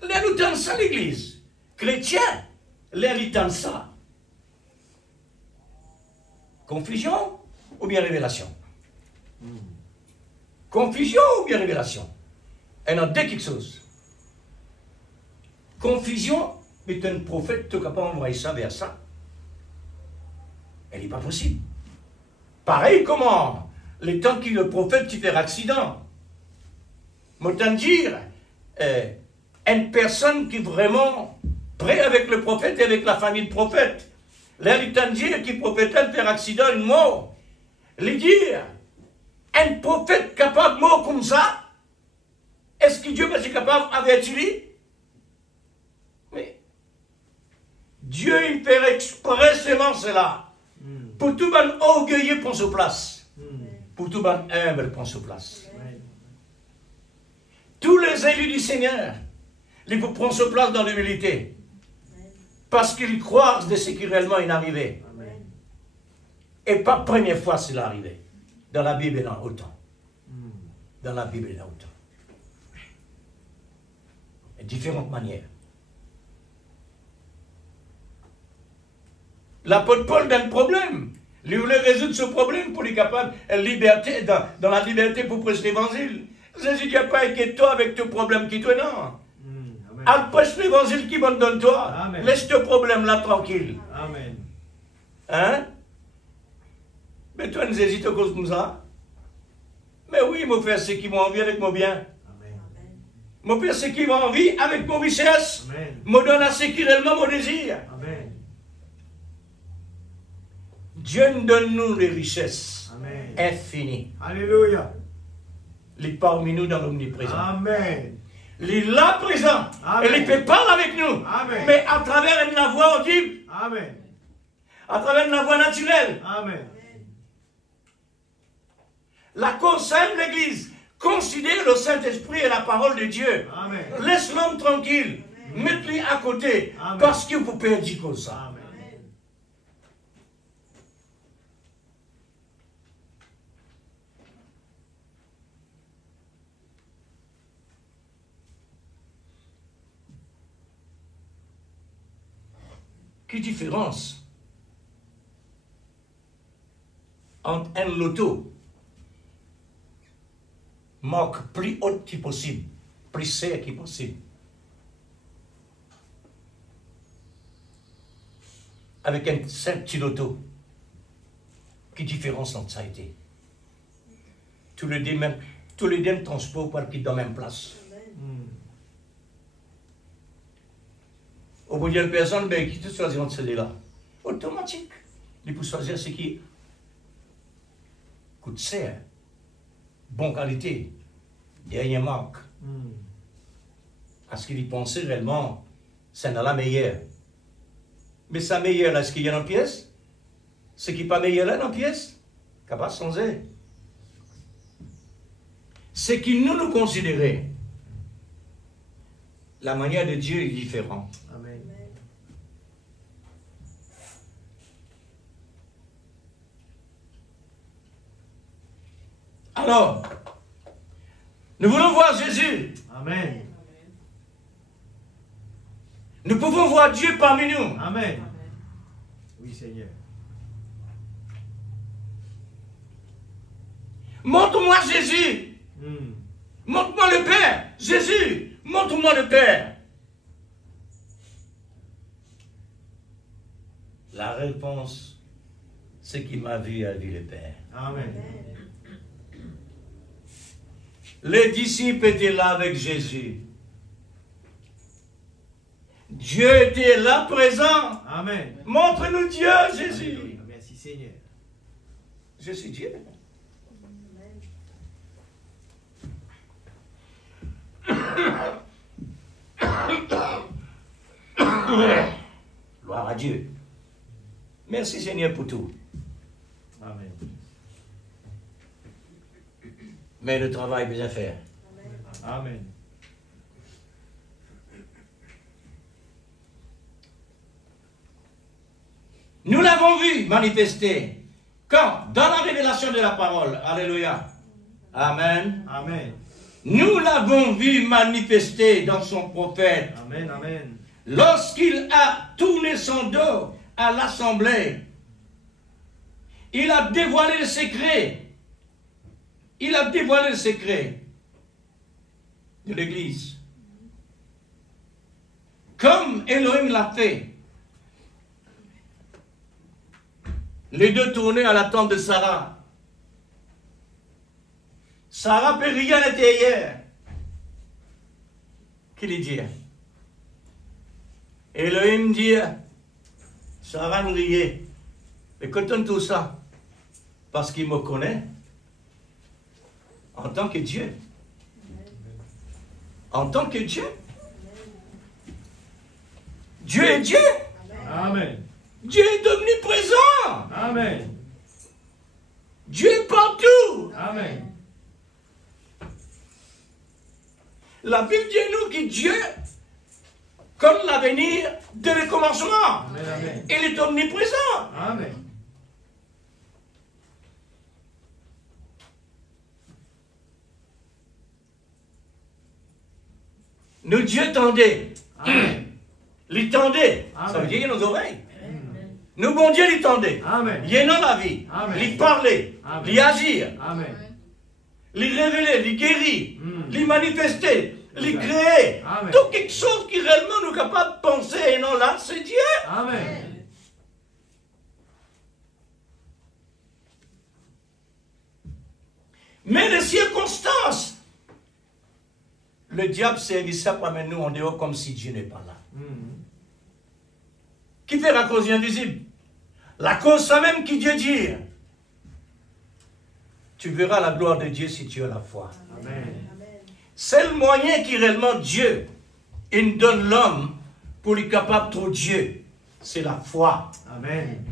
Là, nous tenons ça, l'église. Chrétien, là, nous tenons ça. Confusion ou bien révélation? Confusion ou bien révélation? Il y en a deux quelque chose. Confusion, mais un prophète, tu es capable d'envoyer ça vers ça. Elle n'est pas possible. Pareil comment les temps que le prophète tu fait accident. M'autant dire, une personne qui est vraiment près avec le prophète et avec la famille du prophète. Là, il t'en dire qu'il prophète fait accident, une mort. Il dire, un prophète capable de mort comme ça, est-ce que Dieu est capable d'avertir lui? Mais Dieu, il fait expressément cela. Pour tout le monde orgueilleux, prend sa place. Pour tout le monde humble, prend sa place. Tous les élus du Seigneur, ils prennent sa place dans l'humilité. Parce qu'ils croient de ce qui réellement est arrivé. Et pas première fois c'est arrivé. Dans la Bible, il y en a autant. Dans la Bible, il y en a autant. De différentes manières. L'apôtre Paul a un problème. Il voulait résoudre ce problème pour être capable de liberté, dans la liberté pour prêcher l'évangile. Jésus n'a pas inquiète-toi avec tes problèmes qui te non. Al prêche l'évangile qui me donne toi. Amen. Laisse ce problème-là tranquille. Amen. Hein? Mais toi, nous hésitons à cause de ça. Mais oui, mon frère, c'est qui m'a envie avec mon bien. Amen. Mon père, c'est qui m'a envie avec mon richesse. Amen. Me donne à ce qui réellement mon désir. Amen. Dieu nous donne nous les richesses Amen. infinies. Alléluia. Il est parmi nous dans l'omniprésent. Amen. Il est là présent. Amen. Et il peut parler avec nous. Amen. Mais à travers une voix audible. Amen. À travers une voix naturelle. Amen. La cause simple de l'Église. Considère le Saint-Esprit et la parole de Dieu. Amen. Laisse l'homme tranquille. Mets-le à côté. Amen. Parce que vous pouvez dire comme ça. Amen. Quelle différence entre un loto marque plus haute que possible, plus serre que possible, avec un simple petit loto? Quelle différence entre ça a été? Tous les deux transport par qui dans la même place. Au bout d'une personne, ben, qui te choisit entre celui-là? Automatique. Il peut choisir ce qui coûte cher, bonne qualité, dernière marque. Est-ce qu'il y pensait réellement, c'est dans la meilleure? Mais sa meilleure, est-ce qu'il y a dans la pièce? Ce qui n'est pas meilleur là dans la pièce? Capable de changer. Ce qui nous considérons, la manière de Dieu est différente. Amen. Alors, nous voulons voir Jésus. Amen. Nous pouvons voir Dieu parmi nous. Amen. Oui, Seigneur. Montre-moi Jésus. Montre-moi le Père. Jésus, montre-moi le Père. La réponse, c'est qu'il m'a vu a vu le Père. Amen. Les disciples étaient là avec Jésus. Dieu était là présent. Amen. Montre-nous Dieu, Jésus. Alléluia. Merci Seigneur. Je suis Dieu. Gloire à Dieu. Merci Seigneur pour tout. Amen. Mais le travail est bien faire. Amen. Nous l'avons vu manifester. Quand? Dans la révélation de la parole. Alléluia. Amen. Amen. Nous l'avons vu manifester dans son prophète. Amen. Amen. Lorsqu'il a tourné son dos à l'assemblée, il a dévoilé le secret. Il a dévoilé le secret de l'Église. Comme Elohim l'a fait. Les deux tournaient à la tente de Sarah. Sarah peut rien était hier. Qu'il est dit. Elohim dit, Sarah nous riait. Écoute tout ça. Parce qu'il me connaît. En tant que Dieu. En tant que Dieu. Dieu est Dieu. Amen. Dieu est omniprésent. Amen. Dieu est partout. Amen. La Bible dit nous que Dieu, comme l'avenir de le commencement, Amen. Amen. il est omniprésent. Amen. Nous, Dieu tendait. Amen. Il tendait. Amen. Ça veut dire nos oreilles. Nous, bon Dieu, il tendait. Amen. Il est dans la vie. Amen. Il parlait. Amen. Il agit. Amen. Il révélait. Il guérit. Mm. Il manifestait. Il Amen. créait. Amen. Tout quelque chose qui réellement nous est capable de penser et non là, c'est Dieu. Amen. Mais les circonstances, le diable servit ça pour amener nous en dehors comme si Dieu n'est pas là. Qui fait la cause invisible? La cause, ça même qui Dieu dit. Tu verras la gloire de Dieu si tu as la foi. Amen. C'est le moyen qui réellement Dieu, il donne l'homme pour lui capable de trouver Dieu. C'est la foi. Amen.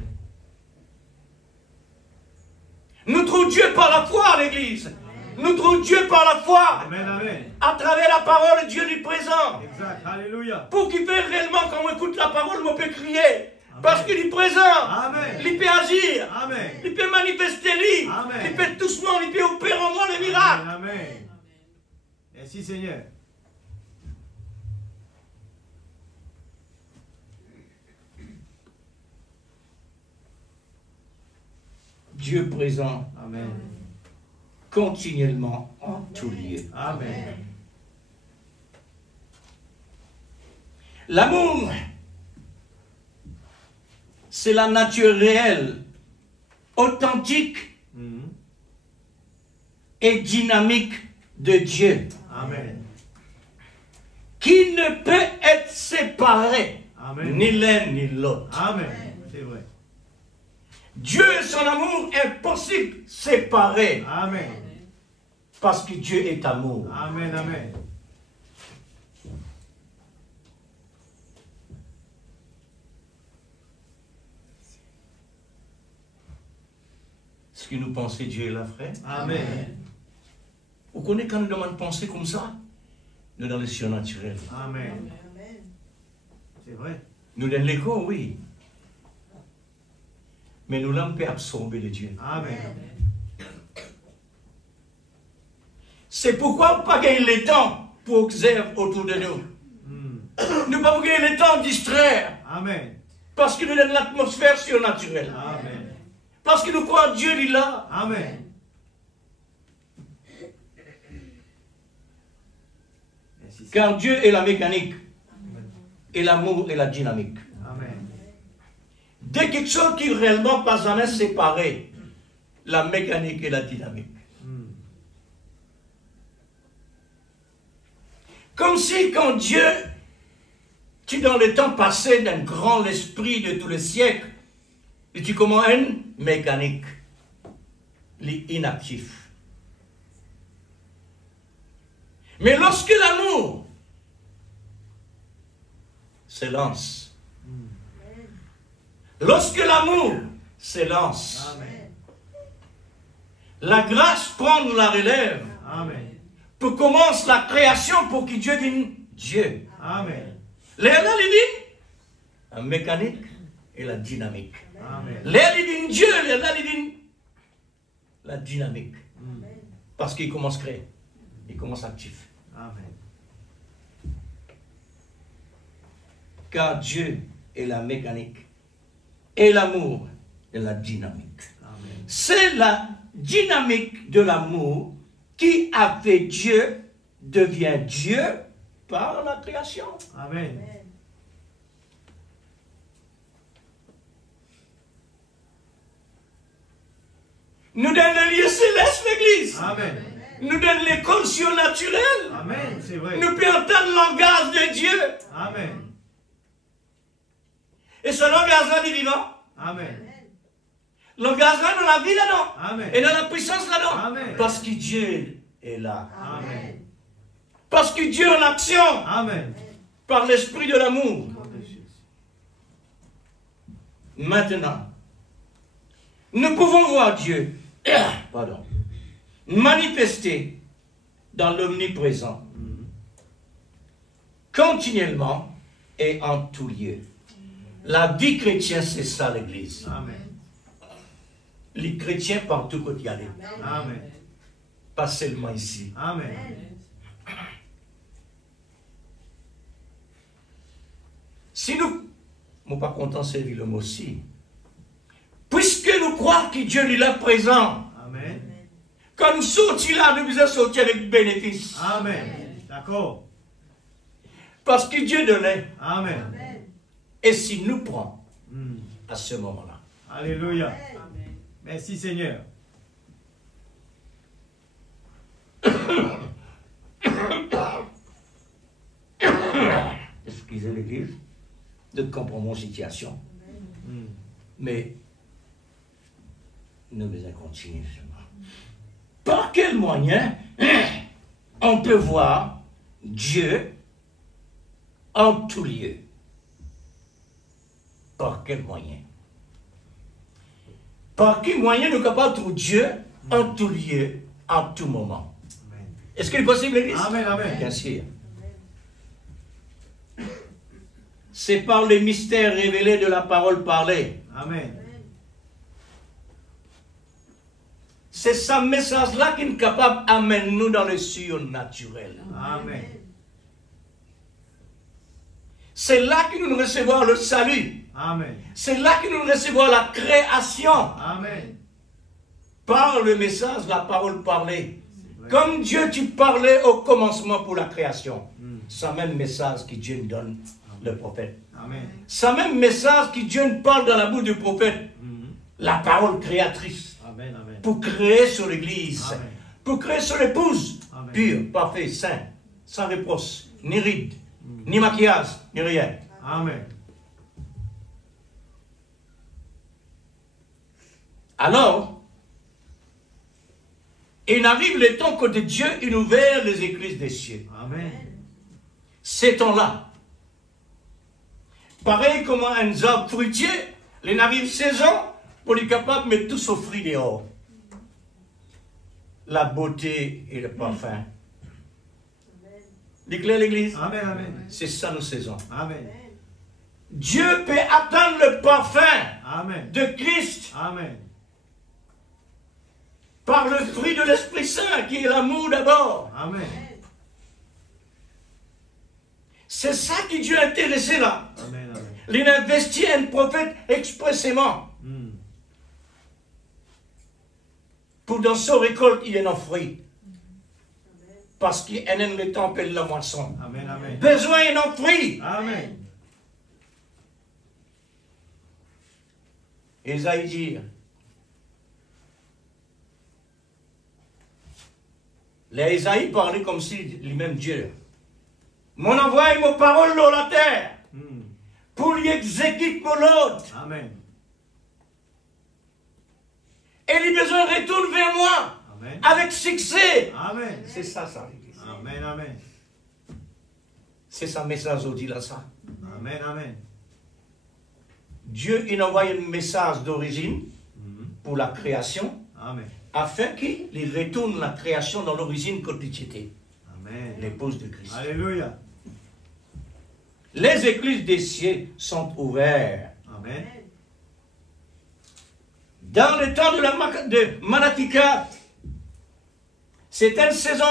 Nous trouvons Dieu par la foi à l'église. Nous trouvons Dieu par la foi. Amen. Amen. À travers la parole de Dieu du présent. Exact. Alléluia. Pour qu'il peut réellement, quand on écoute la parole, on peut crier. Parce qu'il est présent. Amen. Il peut agir. Amen. Il peut manifester lui. Amen. Il peut doucement, il peut opérer en moi les miracles. Amen. Merci Seigneur. Dieu présent Amen. continuellement en tout lieu. Amen. L'amour, c'est la nature réelle, authentique et dynamique de Dieu, Amen. qui ne peut être séparé, Amen. ni l'un ni l'autre. Amen. C'est vrai. Dieu et son amour impossible séparés, Amen. parce que Dieu est amour. Amen. Amen. Ce que nous pensons, Dieu est là, frère. Amen. Vous connaissez quand nous demandons de penser comme ça? Nous dans le surnaturel. Amen. C'est vrai. Nous dans l'écho, oui. Mais nous l'avons peut absorber le Dieu. Amen. C'est pourquoi pas gagner le temps pour observer autour de nous. Nous ne pas gagner le temps de distraire. Amen. Parce que nous sommes dans l'atmosphère surnaturelle. Amen. Parce que nous croyons Dieu, il est là. Amen. Car Dieu est la mécanique. Et l'amour est la dynamique. Amen. Dès quelque chose qui est réellement pas jamais séparé, la mécanique et la dynamique. Comme si quand Dieu, tu dans le temps passé d'un grand esprit de tous les siècles, et tu commences une mécanique, l'inactif. Mais lorsque l'amour s'élance, lorsque l'amour s'élance, la grâce prend la relève. Amen. Pour commencer la création pour que Dieu dise Dieu. Amen. L'air il dit la mécanique et la dynamique. Amen. L'air il dit Dieu, l'air il dit la dynamique. Parce qu'il commence à créer. Il commence actif. Amen. Car Dieu est la mécanique et l'amour est la dynamique. Amen. C'est la dynamique de l'amour qui a fait Dieu devient Dieu par la création. Amen. Nous donne le lieu céleste, l'église. Amen. Nous donne l'école surnaturelle. Amen. C'est vrai. Nous pouvons entendre le langage de Dieu. Amen. Et ce langage-là est vivant. Amen. Le langage-là dans la vie là-dedans. Amen. Et dans la puissance là-dedans. Amen. Parce que Dieu est là. Amen. Parce que Dieu est en action. Amen. Par l'esprit de l'amour. Maintenant, nous pouvons voir Dieu manifester dans l'omniprésent, continuellement et en tout lieu. La vie chrétienne, c'est ça l'église. Amen. Les chrétiens partout où il y a. Amen. Pas seulement ici. Amen. Si nous, moi pas content de servir le mot aussi, puisque nous croyons que Dieu est là présent, Amen. quand nous sortons là, nous devons sortir avec bénéfice. Amen. D'accord. Parce que Dieu donnait. Amen. Et s'il nous prend à ce moment-là. Alléluia. Merci Seigneur. Excusez l'église de comprendre mon situation. Mais nous devons continuer seulement. Par quel moyen on peut voir Dieu en tout lieu? Par quel moyen? Par quel moyen nous sommes capables de trouver Dieu en tout lieu, en tout moment? Est-ce qu'il est possible, l'église? Amen, amen. Bien sûr. C'est par les mystères révélés de la parole parlée. Amen. C'est ce message-là qui est capable d'amener nous dans le surnaturel. Amen. C'est là que nous recevons le salut. Amen. C'est là que nous recevons la création. Amen. Par le message, la parole parlée. Comme Dieu, tu parlais au commencement pour la création. C'est le même message que Dieu nous donne, le prophète. Amen. C'est le même message que Dieu nous parle dans la bouche du prophète. La parole créatrice. Amen. Amen. Pour créer sur l'église. Amen. Pour créer sur l'épouse. Amen. Pure, parfait, saint, sans reproche, ni ride, ni maquillage, ni rien. Amen. Alors, il arrive le temps que Dieu il ouvre les églises des cieux. Amen. Ces temps-là, pareil comme un arbre fruitier, il arrive saison pour être capable de mettre tout son fruit dehors. La beauté et le parfum. Déclare l'église. Amen. Amen. C'est ça nos saisons. Amen. Dieu peut attendre le parfum Amen. de Christ Amen. par le fruit de l'Esprit Saint, qui est l'amour d'abord. Amen. C'est ça qui Dieu a intéressé là. Amen. Amen. Il a investi un prophète expressément. Pour dans son récolte, il y a un fruit. Parce qu'il y a un temps appelle la moisson. Amen. Amen. Besoin d'un fruit. Amen. Ésaïe dit, l'Ésaïe parlait comme si lui-même Dieu. Mon envoie et mon parole dans la terre. Pour y exécuter mon ordre. Amen. Et les besoins retournent vers moi. Amen. Avec succès. Amen. C'est ça, ça, l'Église. Amen. Amen. C'est ça message aujourd'hui là, ça. Amen. Amen. Dieu, il envoie un message d'origine pour la création. Amen. Afin qu'il retourne la création dans l'origine quotidienne. Amen. L'épouse de Christ. Alléluia. Les écluses des cieux sont ouvertes. Amen. Dans le temps de Malachicat, c'est une saison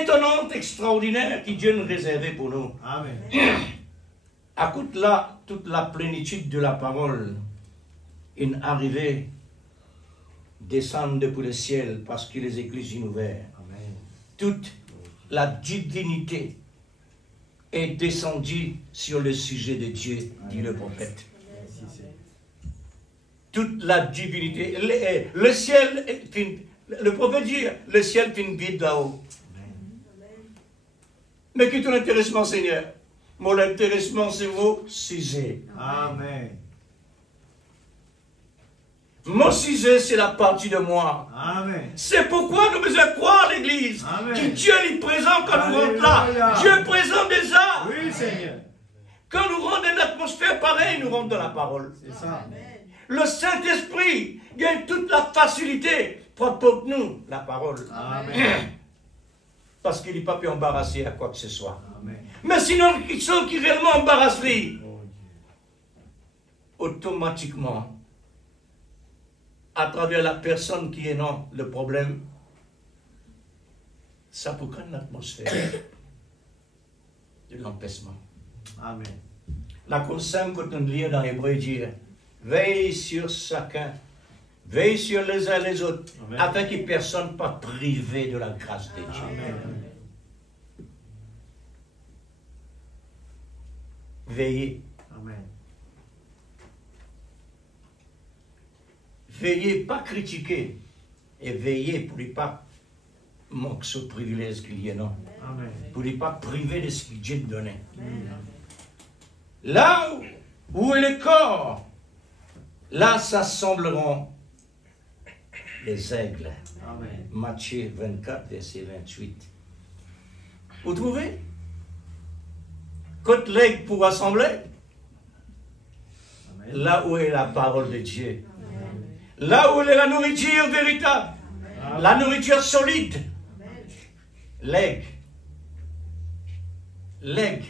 étonnante, extraordinaire que Dieu nous réservait pour nous. Amen. Écoute là toute la plénitude de la parole, une arrivée descend depuis le ciel parce que les églises sont ouvertes. Amen. Toute la divinité est descendue sur le sujet de Dieu, dit le prophète. Toute la divinité. Le ciel, le prophète dit, le ciel est une vide là-haut. Mais qui est ton intéressement, Seigneur? Mon intéressement, c'est vos sujets. Amen. Mon sujet, c'est la partie de moi. Amen. C'est pourquoi nous devons croire l'Église. Amen. Que Dieu est présent quand nous rentrons là. Alléluia. Dieu est présent déjà. Oui, Seigneur. Quand nous rentrons dans une atmosphère pareille, nous rentrons dans la parole. C'est ça. Le Saint-Esprit gagne toute la facilité pour apporter nous la parole. Amen. Parce qu'il n'est pas pu embarrasser à quoi que ce soit. Amen. Mais sinon, qui sont qui réellement embarrassent lui, Oh, Dieu. automatiquement, à travers la personne qui est dans le problème, ça peut créer une atmosphère de l'empêchement. Amen. La cause simple que nous lisons dans Hébreu dit, veille sur chacun, veille sur les uns les autres, Amen. afin que personne ne soit privé de la grâce de Dieu. Amen. Veillez. Amen. Veillez, pas critiquer, et veillez pour ne pas manquer ce privilège qu'il y a, non. Amen. Pour ne pas priver de ce que Dieu te donnait. Là où est le corps, là s'assembleront les aigles. Amen. Matthieu 24, verset 28. Vous trouvez? Quand l'aigle pour rassembler, Amen. là où est la parole de Dieu. Là où est la nourriture véritable. La nourriture solide. L'aigle. L'aigle.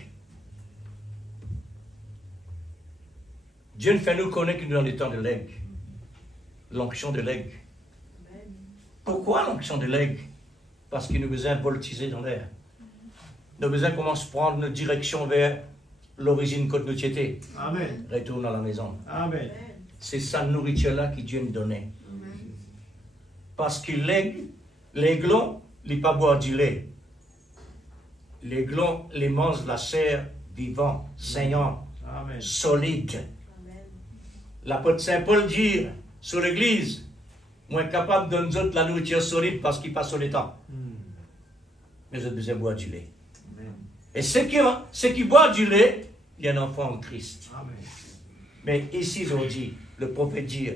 Dieu nous fait nous connaître que nous dans le temps de l'aigle. L'onction de l'aigle. Pourquoi l'onction de l'aigle? Parce qu'il nous besoin de voltiger dans l'air. Nous besoin commence à prendre notre direction vers l'origine que nous étions. Amen. Retourne à la maison. Amen. C'est sa nourriture-là que Dieu nous donnait. Parce que l'aiglon, il n'est pas boire du lait. L'aiglon, il mange la chair vivante, saignante, Amen. solide. L'apôtre Saint Paul dit sur l'église, moi capable de nous autres la nourriture solide parce qu'il passe sur le temps. Mais je besoin boire du lait. Amen. Et ceux qui boivent du lait, il y a un enfant en Christ. Amen. Mais ici, on dit, le prophète dit,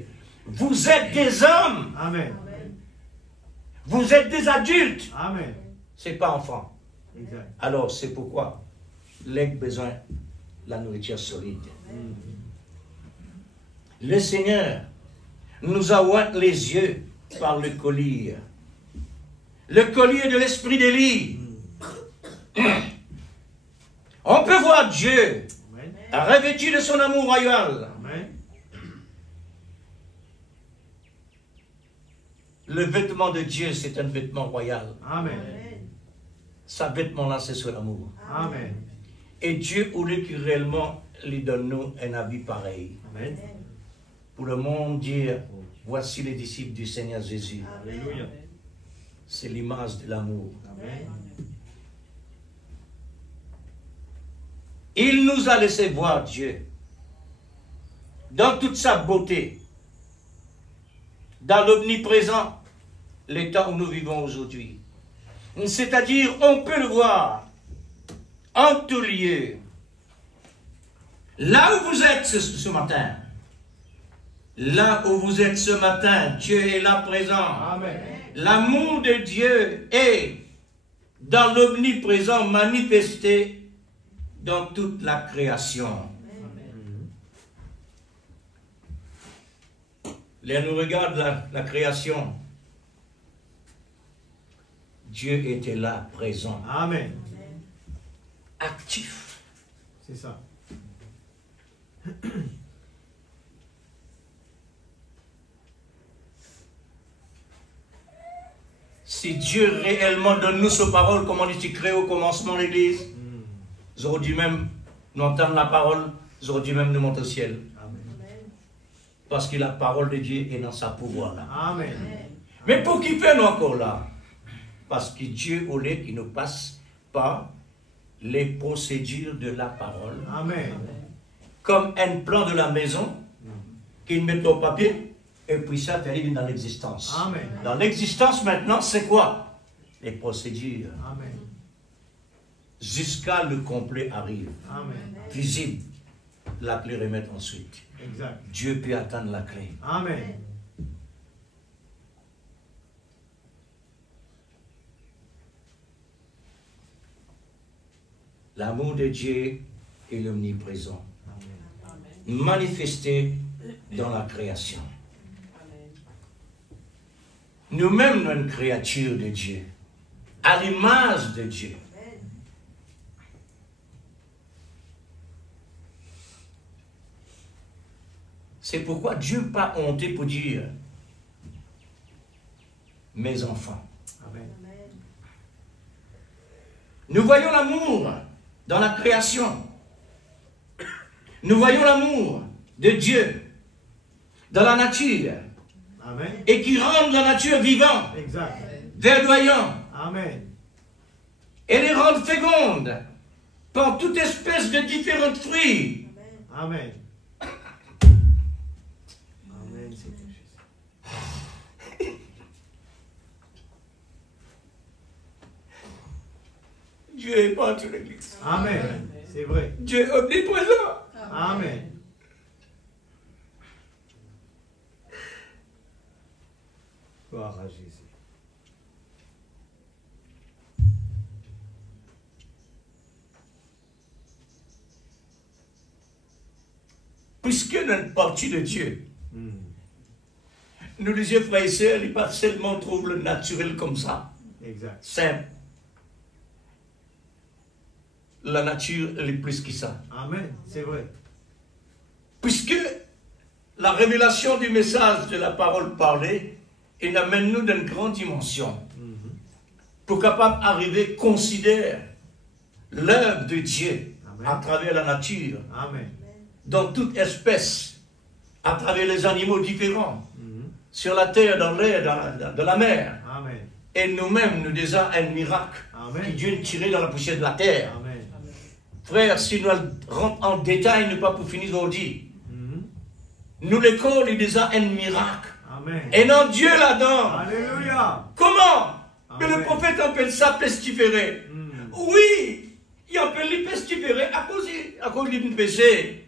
vous êtes des hommes, Amen. vous êtes des adultes, Amen. c'est pas enfant. Exact. Alors, c'est pourquoi l'aigle a besoin de la nourriture solide. Le Seigneur nous a ouvert les yeux par le collier. Le collier de l'esprit d'Élie. On peut voir Dieu Amen. revêtu de son amour royal. Amen. Le vêtement de Dieu, c'est un vêtement royal. Amen. Sa vêtement-là, c'est sur l'amour. Amen. Et Dieu voulait qu'il réellement lui donne nous un avis pareil. Amen. Pour le monde dire, voici les disciples du Seigneur Jésus. Alléluia. C'est l'image de l'amour. Amen. Il nous a laissé voir Dieu dans toute sa beauté, dans l'omniprésent, l'état où nous vivons aujourd'hui. C'est-à-dire, on peut le voir en tout lieu. Là où vous êtes ce matin, là où vous êtes ce matin, Dieu est là présent. Amen. L'amour de Dieu est dans l'omniprésent manifesté dans toute la création. Là, nous regarde la création. Dieu était là, présent, Amen. actif. C'est ça. Si Dieu réellement donne nous sa parole, comme on dit, créé au commencement l'Église, ils auraient dû même nous entendre la parole, ils auraient dû même nous monter au ciel. Amen. Parce que la parole de Dieu est dans sa pouvoir là. Amen. Mais pour qui fait nous encore là? Parce que Dieu voulait qu'il nous passe par les procédures de la parole. Amen. Comme un plan de la maison qu'il met au papier et puis ça arrive dans l'existence. Amen. Dans l'existence maintenant, c'est quoi? Les procédures. Amen. Jusqu'à le complet arrive. Amen. Visible. La clé remettre ensuite. Exact. Dieu peut attendre la clé. Amen. L'amour de Dieu est l'omniprésent, manifesté dans la création. Nous-mêmes, nous sommes une créature de Dieu, à l'image de Dieu. C'est pourquoi Dieu n'a pas honté pour dire « mes enfants ». Amen. Nous voyons l'amour dans la création. Nous voyons l'amour de Dieu dans la nature Amen. et qui rend la nature vivante, Exact. verdoyante Amen. et les rend fécondes par toute espèce de différents fruits. Amen. Amen, Seigneur Jésus. Dieu est pas entre l'église. Amen. C'est vrai. Dieu est omniprésent. Amen. Gloire à Jésus. Puisque nous sommes partie de Dieu, nous disions frères et sœurs, il n'est pas seulement trouble naturel comme ça, Exact. simple. La nature, elle est plus que ça. Amen. C'est vrai. Puisque la révélation du message de la parole parlée, il amène nous dans une grande dimension. Pour capable d'arriver à considérer l'œuvre de Dieu Amen. à travers la nature, Amen. dans toute espèce, à travers les animaux différents, sur la terre, dans l'air, dans la mer. Amen. Et nous-mêmes, nous disons un miracle Amen. que Dieu nous tiré dans la poussière de la terre. Amen. Frère, si nous rentrons en détail, nous pas pour finir aujourd'hui. Nous, l'école, il disons un miracle. Amen. Et non Dieu là-dedans. Alléluia. Comment? Mais Amen. le prophète appelle ça pestiféré. Oui, il appelle les pestiféré à cause d'une péché.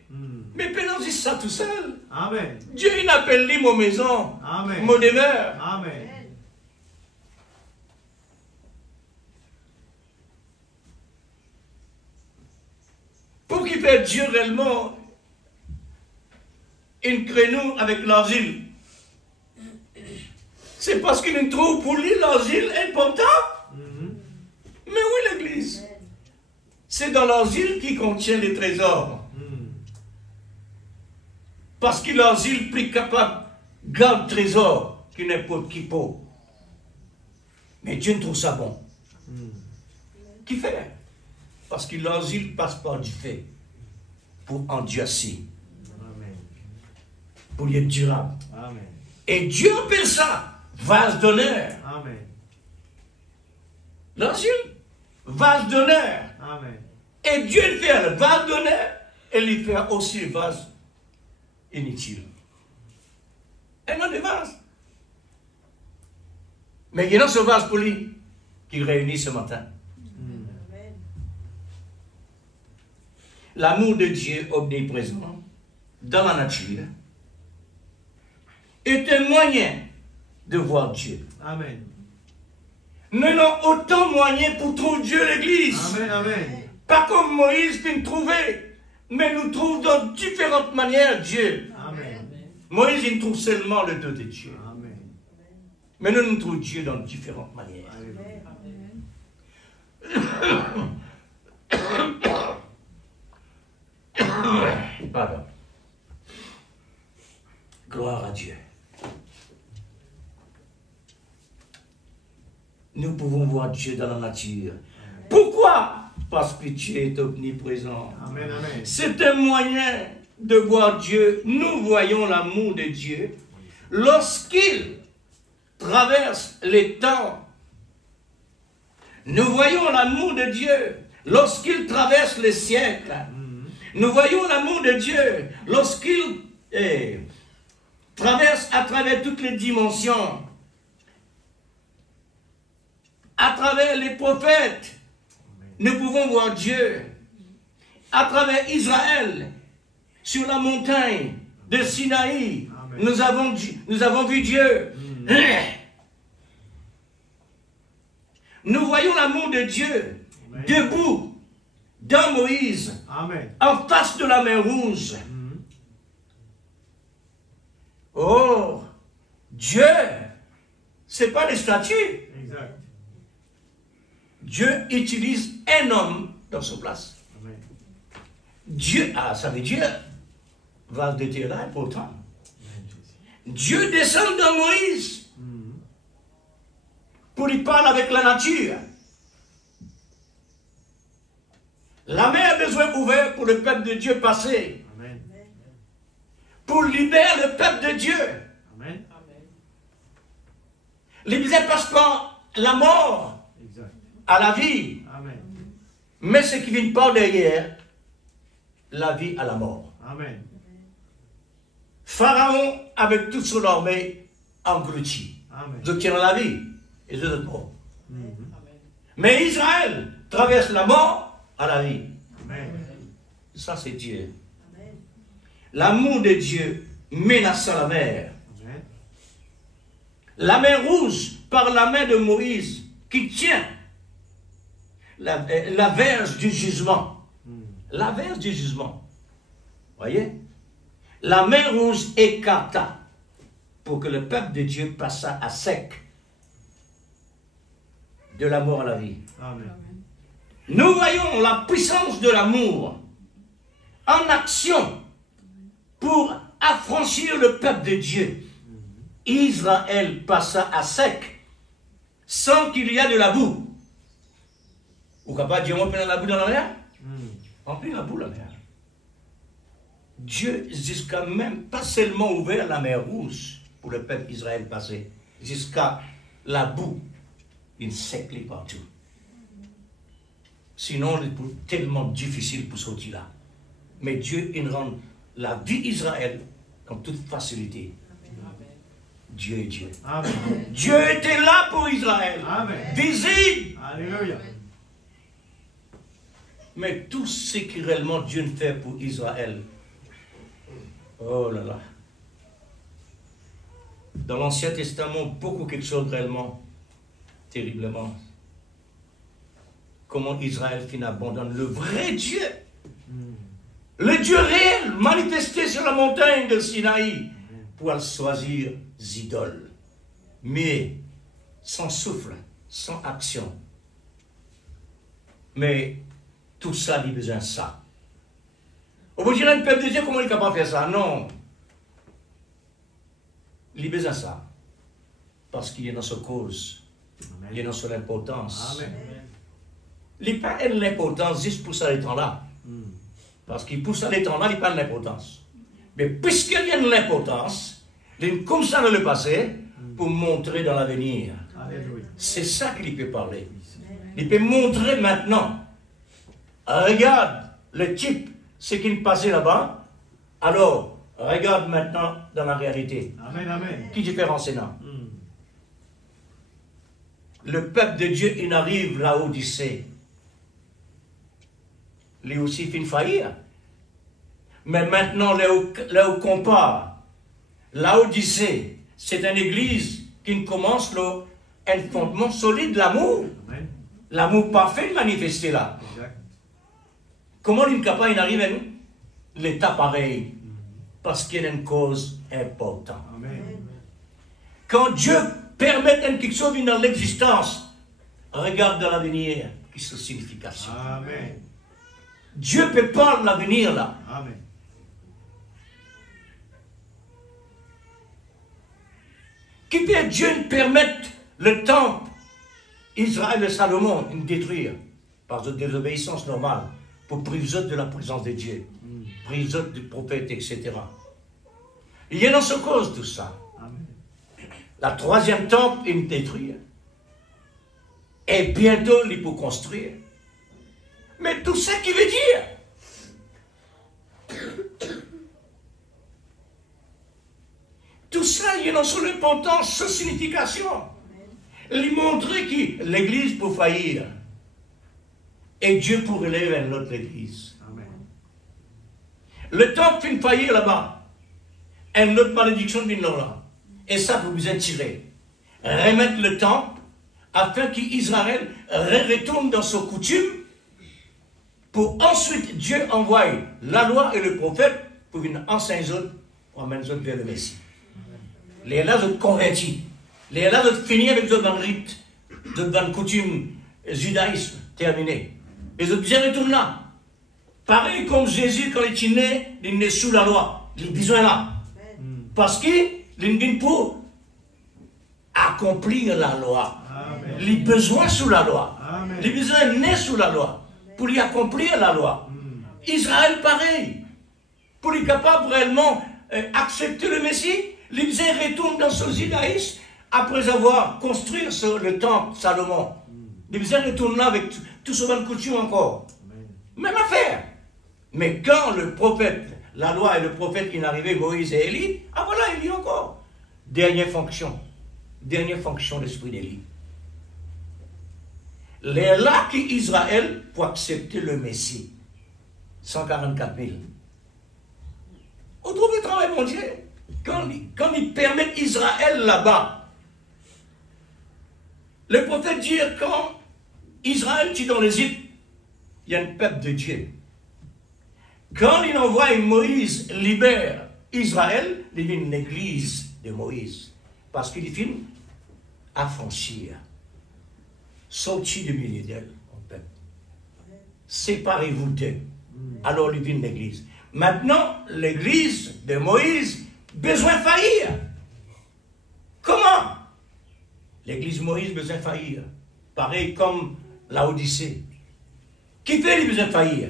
Mais pendant ça tout seul. Amen. Dieu, il appelle lui mon maison, Amen. mon demeure. Amen. Pour qu'il fait Dieu réellement, il crée nous avec l'argile. C'est parce qu'il nous trouve pour lui l'argile important. Mais oui, l'église. C'est dans l'argile qui contient les trésors. Parce que l'argile plus capable garde trésor que n'importe qui peut. Mais Dieu ne trouve ça bon. Qui fait? Parce que l'asile passe par du fait pour endurcir, pour être durable. Amen. Et Dieu appelle ça vase d'honneur. Amen. L'asile, vase d'honneur. Amen. Et Dieu fait le vase d'honneur et il fait aussi le vase inutile. Et non des vases. Mais il y a dans ce vase pour lui qu'il réunit ce matin. L'amour de Dieu omniprésent dans la nature est un moyen de voir Dieu. Amen. Nous avons autant de moyens pour trouver Dieu l'église. Amen. Amen. Pas comme Moïse qui nous trouvait, mais nous trouvons dans différentes manières Dieu. Amen. Moïse, il trouve seulement le dos de Dieu. Amen. Mais nous trouvons Dieu dans différentes manières. Pardon. Gloire à Dieu. Nous pouvons voir Dieu dans la nature. Pourquoi? Parce que Dieu est omniprésent. Amen. Amen. C'est un moyen de voir Dieu. Nous voyons l'amour de Dieu lorsqu'il traverse les temps. Nous voyons l'amour de Dieu lorsqu'il traverse les siècles. Nous voyons l'amour de Dieu lorsqu'il traverse à travers toutes les dimensions. À travers les prophètes, nous pouvons voir Dieu. À travers Israël, sur la montagne de Sinaï, nous avons vu Dieu. Nous voyons l'amour de Dieu debout dans Moïse, Amen. en face de la mer Rouge. Oh, Dieu, c'est pas des statues. Exact. Dieu utilise un homme dans sa place. Amen. Dieu, ça veut dire, vase de terrain pourtant. Dieu descend dans Moïse pour lui parler avec la nature. La mer a besoin ouverte pour le peuple de Dieu passer. Amen. Pour libérer le peuple de Dieu. Amen. Libérer passe par la mort Exact. à la vie. Amen. Mais ce qui vient par derrière, la vie à la mort. Amen. Pharaon, avec toute son armée, englouti. Amen. Ils obtiennent la vie et les autres morts. Mais Israël traverse la mort à la vie. Amen. Ça, c'est Dieu. L'amour de Dieu menaça la mer. Amen. La mer Rouge, par la main de Moïse, qui tient la verge du jugement. La verge du jugement. Voyez? La mer Rouge écarta pour que le peuple de Dieu passât à sec de la mort à la vie. Amen. Nous voyons la puissance de l'amour en action pour affranchir le peuple de Dieu. Israël passa à sec sans qu'il y ait de la boue. Ou capable de dire on peut la boue dans la mer? On peut la boue dans la mer. Dieu, jusqu'à même, pas seulement ouvert la mer Rouge pour le peuple Israël passer, jusqu'à la boue, il s'éclait partout. Sinon, c'est tellement difficile pour sortir là. Mais Dieu, il rend la vie d'Israël en toute facilité. Dieu est Dieu. Amen. Dieu était là pour Israël. Amen. Visible. Alléluia. Mais tout ce que réellement Dieu fait pour Israël, oh là là. Dans l'Ancien Testament, beaucoup quelque chose réellement, terriblement. Comment Israël finit abandonne le vrai Dieu. Le Dieu réel, manifesté sur la montagne de Sinaï, pour choisir des idoles. Mais sans souffle, sans action. Mais tout ça, il a besoin de ça. On vous dirait, le peuple de Dieu, comment il est capable de faire ça? Non. Il a besoin de ça. Parce qu'il est dans sa cause Il y a son importance. Amen. Il n'y a pas l'importance juste pour ça les temps-là. Parce qu'il pousse à l'étang-là, il n'y a pas l'importance. Mais puisqu'il y a de l'importance, il est comme ça dans le passé, pour montrer dans l'avenir. C'est ça qu'il peut parler. Il peut montrer maintenant. Regarde le type, ce qu'il passait là-bas. Alors, regarde maintenant dans la réalité. Amen, amen. Qui différencie là? Le peuple de Dieu, il arrive là où il sait. Lui aussi fin faillir. Mais maintenant, là où compare, là où c'est une église qui commence un fondement solide, l'amour. L'amour parfait manifesté là. Exact. Comment il est capable d'arriver à l'état pareil? Parce qu'il y a une cause importante. Amen. Quand Dieu permet quelque chose dans l'existence, regarde dans l'avenir, qui est sa signification. Amen. Dieu peut parler de l'avenir là. Amen. Qui peut Dieu permettre le temple, Israël et Salomon, de détruire par une désobéissance normale, pour priver de la présence de Dieu, priver du prophète, etc. Il y a dans ce cause tout ça. Amen. La troisième temple, il détruire. Et bientôt, il peut construire. Mais tout ça qui veut dire, tout ça, il y a dans son importance, sa signification. Il montrer que l'église peut faillir. Et Dieu pour élever une autre église. Amen. Le temple fait faillir là-bas. Une autre malédiction vient là. Et ça, vous vous en tirer. Remettre le temple afin qu'Israël retourne dans ses coutumes pour ensuite Dieu envoie la loi et le prophète pour venir enseigner les autres pour amener les autres vers le Messie. Les là, autres convertis. Les là, autres finis avec les autres dans le rite, dans le coutume judaïsme terminé. Les autres bien retournent là. Pareil comme Jésus, quand il est né sous la loi. Il a besoin là. Parce qu'il est pour accomplir la loi. Amen. Il a besoin sous la loi. Amen. Il a besoin de naître sous la loi. Pour y accomplir la loi. Israël, pareil. Pour être capable réellement accepter le Messie, il besoin retourne dans son judaïsme après avoir construit le temple Salomon. Il besoin retourne là avec tout ce bon coutume encore. Même affaire. Mais quand le prophète, la loi et le prophète qui est arrivé, Moïse et Élie, ah voilà, il y a encore. Dernière fonction de l'esprit d'Élie. Les là qu'Israël pour accepter le Messie. 144 000. On trouve le travail, mon Dieu. Quand ils permettent Israël là-bas, le prophète dit quand Israël est dans l'Égypte, il y a un peuple de Dieu. Quand il envoie Moïse libère Israël, il y a une église de Moïse. Parce qu'il finit affranchir, sortir du milieu d'elle, en peuple. Séparez-vous d'eux. Alors il vient une église. Maintenant, l'église de Moïse, besoin de faillir. Comment? L'église de Moïse, besoin de faillir. Pareil comme la Odyssée. Qui fait les besoins de faillir?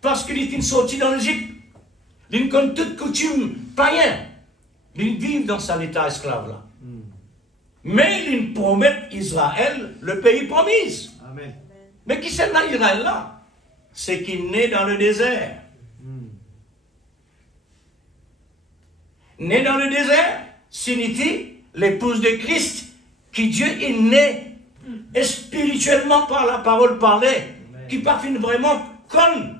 Parce qu'il est sorti dans l'Égypte. Il connaît toute coutume païen. Il vit dans son état esclave là. Mais il promet Israël le pays promis. Amen. Mais qui c'est dans Israël là? C'est qui est né dans le désert. Né dans le désert signifie l'épouse de Christ, qui Dieu est né et spirituellement par la parole parlée, qui parfume vraiment comme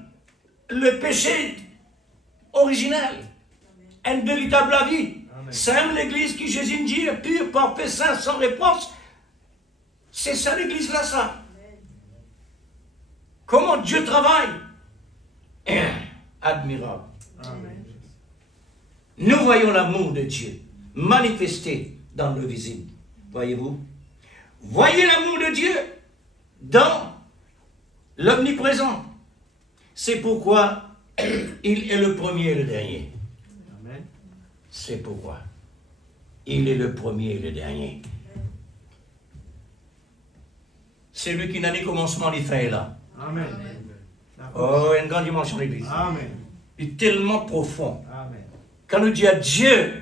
le péché originel, un véritable avis. C'est l'église qui Jésus dit, pure, parfaite, saint, sans réponse. C'est ça l'église là, ça. Comment Dieu travaille? Admirable. Amen. Nous voyons l'amour de Dieu manifesté dans le visible. Voyez-vous? Voyez l'amour de Dieu dans l'omniprésent. C'est pourquoi il est le premier et le dernier. Amen. C'est pourquoi il est le premier et le dernier. c'est lui qui n'a ni commencement ni fin là. Amen. Oh, une grande dimension de l'Église. Amen. Il est tellement profond. Amen. Quand nous disons Dieu,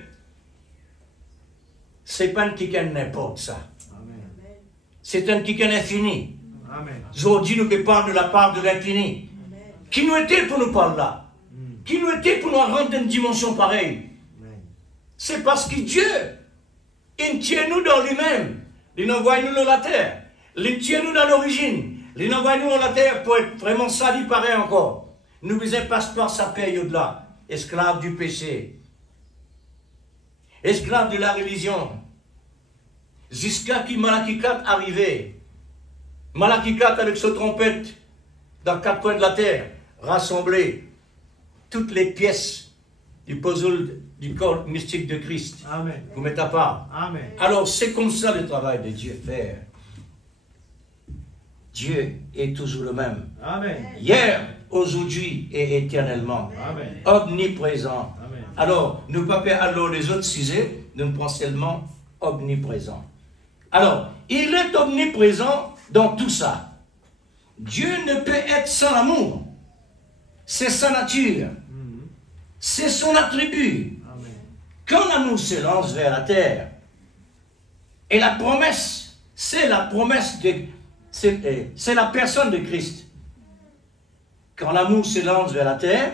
c'est pas un qui n'importe ça. Amen. C'est un qui infini. Amen. Aujourd'hui, nous parlons de la part de l'infini. Qui nous était pour nous parler là? Qui nous était pour nous rendre une dimension pareille? C'est parce que Dieu, il tient nous dans lui-même. Il envoie nous dans la terre. Il tient nous dans l'origine. Il envoie nous dans la terre pour être vraiment sali pareil encore. Nous faisons passeport sa période-là. Esclaves du péché. Esclaves de la religion. Jusqu'à qui Malachie 4 arrivait. Malachie 4 avec sa trompette dans 4 coins de la terre. Rassembler toutes les pièces du puzzle du corps mystique de Christ. Amen. Vous mettez à part. Amen. Alors c'est comme ça le travail de Dieu faire. Dieu est toujours le même. Amen. Hier, aujourd'hui et éternellement. Amen. Omniprésent. Amen. Alors, nous ne pouvons pas alors les autres sujets, nous prenons seulement omniprésent. Alors, il est omniprésent dans tout ça. Dieu ne peut être sans l'amour. C'est sa nature. C'est son attribut. Amen. Quand l'amour se lance vers la terre, et la promesse, c'est la promesse de... C'est la personne de Christ. Quand l'amour se lance vers la terre,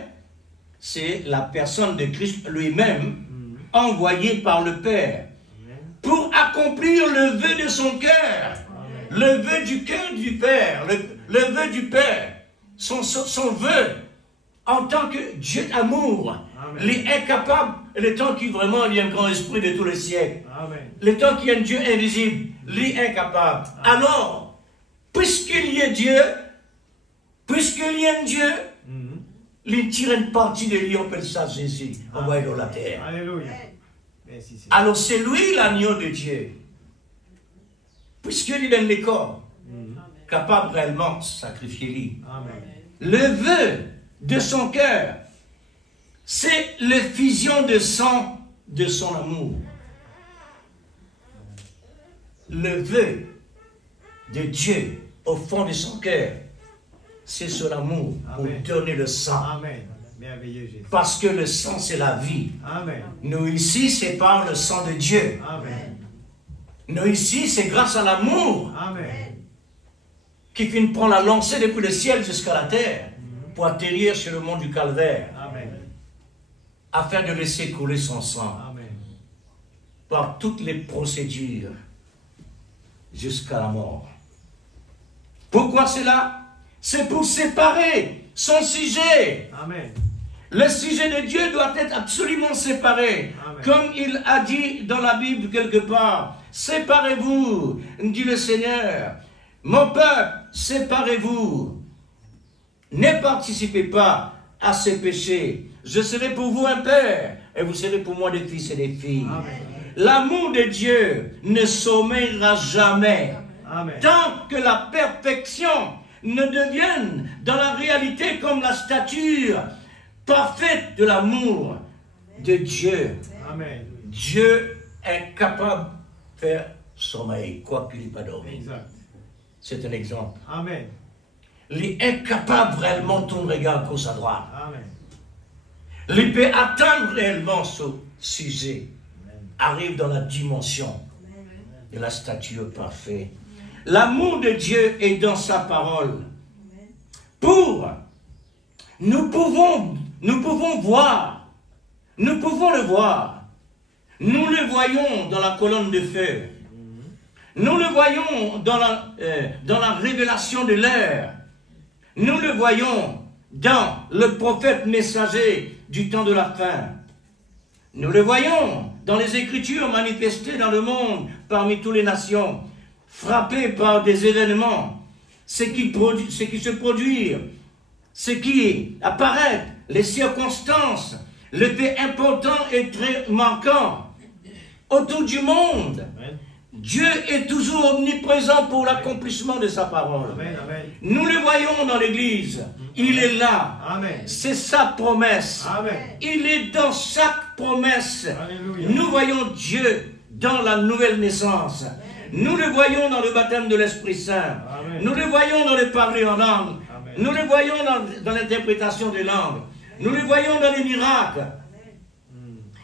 c'est la personne de Christ lui-même, envoyé par le Père, pour accomplir le vœu de son cœur, le vœu du cœur du Père, le vœu du Père, son vœu, en tant que Dieu d'amour. Il est incapable, le temps qui vraiment il y a un grand esprit de tous les siècles, Amen. le temps qu'il y a un Dieu invisible, il est incapable. Alors, puisqu'il y a Dieu, puisqu'il y a un Dieu, il tire une partie de lui, on appelle ça Jésus, envoyé dans la terre. Alléluia. Merci, Seigneur. Alors c'est lui l'agneau de Dieu. Puisqu'il donne les corps, capable réellement de sacrifier lui. Amen. Le vœu de son cœur, c'est l'effusion de sang de son amour. Le vœu de Dieu au fond de son cœur, c'est son amour pour Amen. donner le sang. Amen. Merveilleux Jésus. Parce que le sang, c'est la vie. Amen. Nous ici, c'est par le sang de Dieu. Amen. Nous ici, c'est grâce à l'amour Amen. qui finit prendre la lancée depuis le ciel jusqu'à la terre pour atterrir sur le mont du Calvaire Amen. afin de laisser couler son sang Amen. par toutes les procédures jusqu'à la mort. Pourquoi cela? C'est pour séparer son sujet. Amen. Le sujet de Dieu doit être absolument séparé. Amen. Comme il a dit dans la Bible quelque part, séparez-vous, dit le Seigneur. Mon peuple, séparez-vous. Ne participez pas à ces péchés. Je serai pour vous un père, et vous serez pour moi des fils et des filles. Amen. L'amour de Dieu ne sommeillera jamais. Amen. Tant que la perfection ne devienne dans la réalité comme la stature parfaite de l'amour de Dieu. Amen. Dieu est capable de faire sommeil, quoi qu'il n'ait pas dormi. Exact. C'est un exemple. Amen. Il est incapable réellement de tourner regard gauche à droite. Amen. Il peut atteindre réellement ce sujet. Arrive dans la dimension de la stature parfaite. L'amour de Dieu est dans sa parole. Nous pouvons voir, nous pouvons le voir. Nous le voyons dans la colonne de feu. Nous le voyons dans la révélation de l'air. Nous le voyons dans le prophète messager du temps de la fin. Nous le voyons dans les Écritures manifestées dans le monde parmi toutes les nations, frappées par des événements, ce qui se produit, ce qui apparaît, les circonstances, le fait important et très marquant autour du monde. Amen. Dieu est toujours omniprésent pour l'accomplissement de sa parole. Amen. Amen. Nous le voyons dans l'Église. Il est là. Amen. C'est sa promesse. Amen. Il est dans chaque promesse. Alléluia. Nous voyons Dieu dans la nouvelle naissance. Nous le voyons dans le baptême de l'Esprit Saint. Amen. Nous le voyons dans le parler en langue. Amen. Nous le voyons dans l'interprétation des langues. Nous le voyons dans les miracles.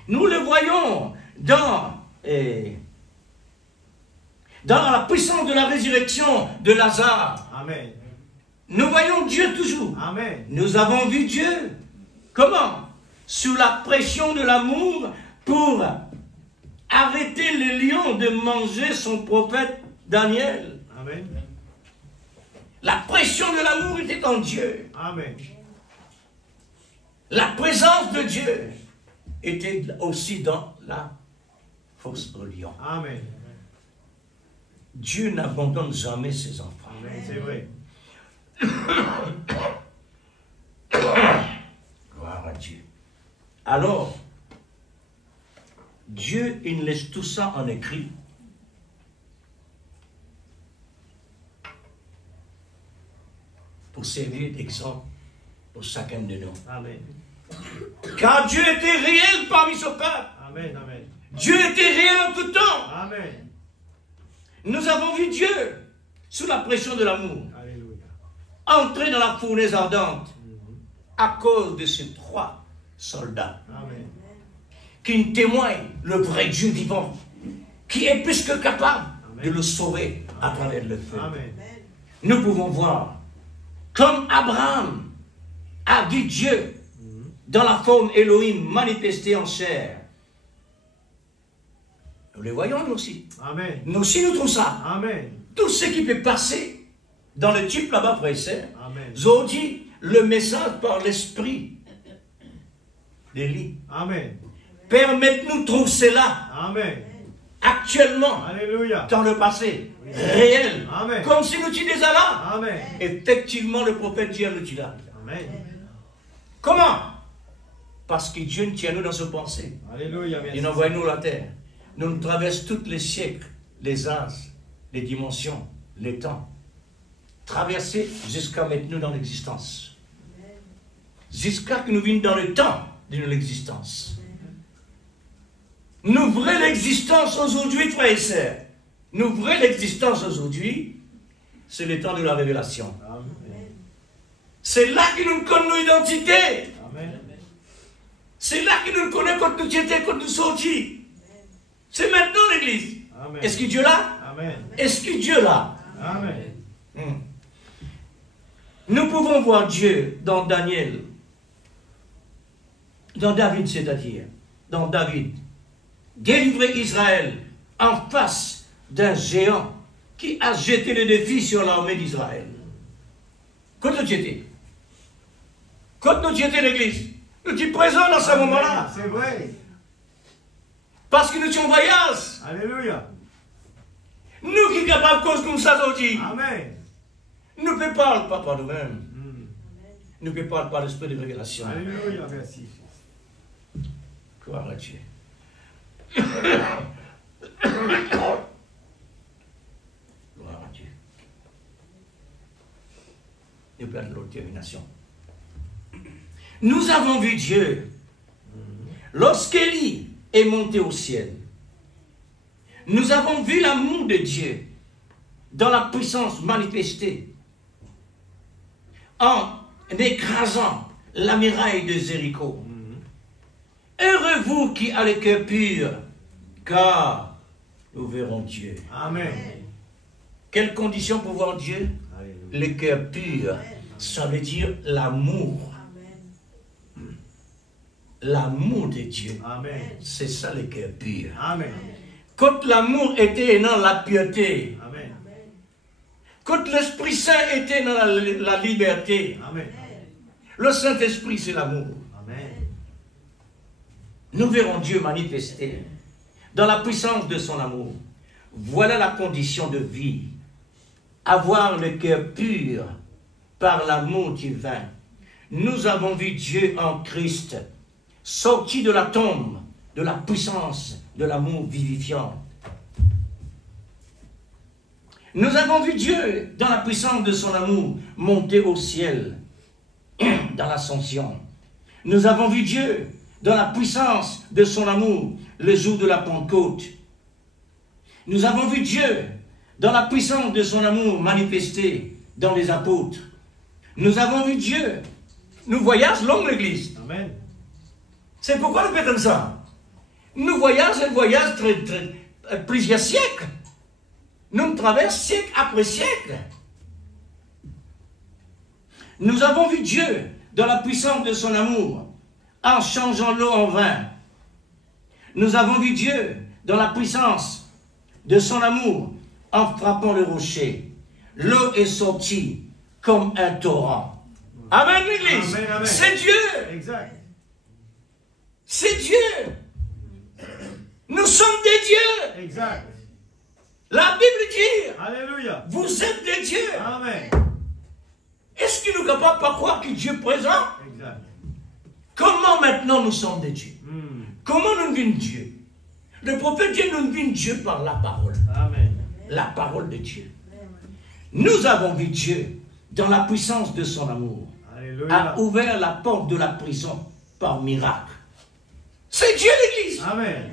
Nous le voyons dans la puissance de la résurrection de Lazare. Amen. Nous voyons Dieu toujours. Amen. Nous avons vu Dieu. Comment? Sous la pression de l'amour pour arrêter les lions de manger son prophète Daniel. Amen. La pression de l'amour était en Dieu. Amen. La présence de Dieu était aussi dans la fosse aux lions. Amen. Dieu n'abandonne jamais ses enfants. Amen. C'est vrai. Gloire à Dieu. Alors, Dieu, il laisse tout ça en écrit. Pour servir d'exemple pour chacun de nous. Amen. Car Dieu était réel parmi son peuple. Amen. Amen. Dieu était réel en tout temps. Amen. Nous avons vu Dieu, sous la pression de l'amour, Alléluia. entrer dans la fournaise ardente à cause de ces 3 soldats Amen. qui nous témoignent le vrai Dieu vivant, qui est plus que capable de le sauver à travers le feu. Amen. Nous pouvons voir, comme Abraham a vu Dieu dans la forme Elohim manifestée en chair. Nous le voyons nous aussi. Amen. Nous aussi nous trouvons ça. Amen. Tout ce qui peut passer dans le type là-bas, frère et sœur, Amen. dit le message par l'esprit d'Élie. Amen. Permettez-nous de trouver cela Amen. actuellement, Alléluia. dans le passé, réel, Amen. comme si nous étions déjà là. Amen. Effectivement, le prophète Dieu nous dit là. Amen. Comment? Parce que Dieu nous tient nous dans ses pensées. Alléluia. Il envoie nous la terre. Nous traversons tous les siècles, les âges, les dimensions, les temps. Traverser jusqu'à maintenant dans l'existence. Jusqu'à que nous venions dans le temps de l'existence. Nous vraie l'existence aujourd'hui, frères et sœurs. Nous vraie l'existence aujourd'hui, c'est le temps de la révélation. Amen. C'est là que nous connaissons nos identités. Amen. C'est là que nous connaissons quand nous étions, quand nous sortis. C'est maintenant l'église. Amen. Est-ce que Dieu est là? Amen. Est-ce que Dieu est là? Amen. Nous pouvons voir Dieu dans Daniel, dans David, c'est-à-dire, dans David, délivrer Israël en face d'un géant qui a jeté le défi sur l'armée d'Israël. Quand nous étions, l'église, nous étions présents dans ce moment-là, C'est vrai. parce que nous étions en voyage. Alléluia. Nous qui sommes capables de cause comme ça aujourd'hui, Amen. nous ne parlons pas par nous-mêmes. Nous ne parlons pas l'esprit de révélation. Alléluia. Merci. Gloire à Dieu. Gloire à Dieu. Et plein de l'autre termination. Nous avons vu Dieu lorsqu'Élie est monté au ciel. Nous avons vu l'amour de Dieu dans la puissance manifestée en écrasant la muraille de Jéricho. Heureux vous qui avez le cœur pur, car nous verrons Dieu. Amen. Quelles conditions pour voir Dieu? Alléluia. Le cœur pur, ça veut dire l'amour. L'amour de Dieu. Amen. C'est ça le cœur pur. Amen. Quand l'amour était dans la piété, Amen. quand l'Esprit Saint était dans la liberté, Amen. le Saint-Esprit c'est l'amour. Amen. Nous verrons Dieu manifester dans la puissance de son amour. Voilà la condition de vie. Avoir le cœur pur par l'amour divin. Nous avons vu Dieu en Christ, sorti de la tombe, de la puissance de l'amour vivifiant. Nous avons vu Dieu dans la puissance de son amour monter au ciel, dans l'ascension. Nous avons vu Dieu dans la puissance de son amour le jour de la Pentecôte. Nous avons vu Dieu dans la puissance de son amour manifesté dans les apôtres. Nous avons vu Dieu. Nous voyageons longue l'Église. Amen. C'est pourquoi nous faisons comme ça. Nous voyageons plusieurs siècles. Nous traversons siècle après siècle. Nous avons vu Dieu dans la puissance de son amour en changeant l'eau en vin. Nous avons vu Dieu dans la puissance de son amour en frappant le rocher. L'eau est sortie comme un torrent. Amen, l'Église. C'est Dieu. Exact. C'est Dieu. Nous sommes des dieux. Exact. La Bible dit, Alléluia. vous êtes des dieux. Amen. Est-ce qu'il nous est capable de pas croire que Dieu est présent? Exact. Comment maintenant nous sommes des dieux? Mm. Comment nous devenons Dieu? Le prophète Dieu nous devient Dieu par la parole. Amen. La parole de Dieu. Nous avons vu Dieu dans la puissance de son amour. Alléluia. A ouvert la porte de la prison par miracle. C'est Dieu l'Église. Amen.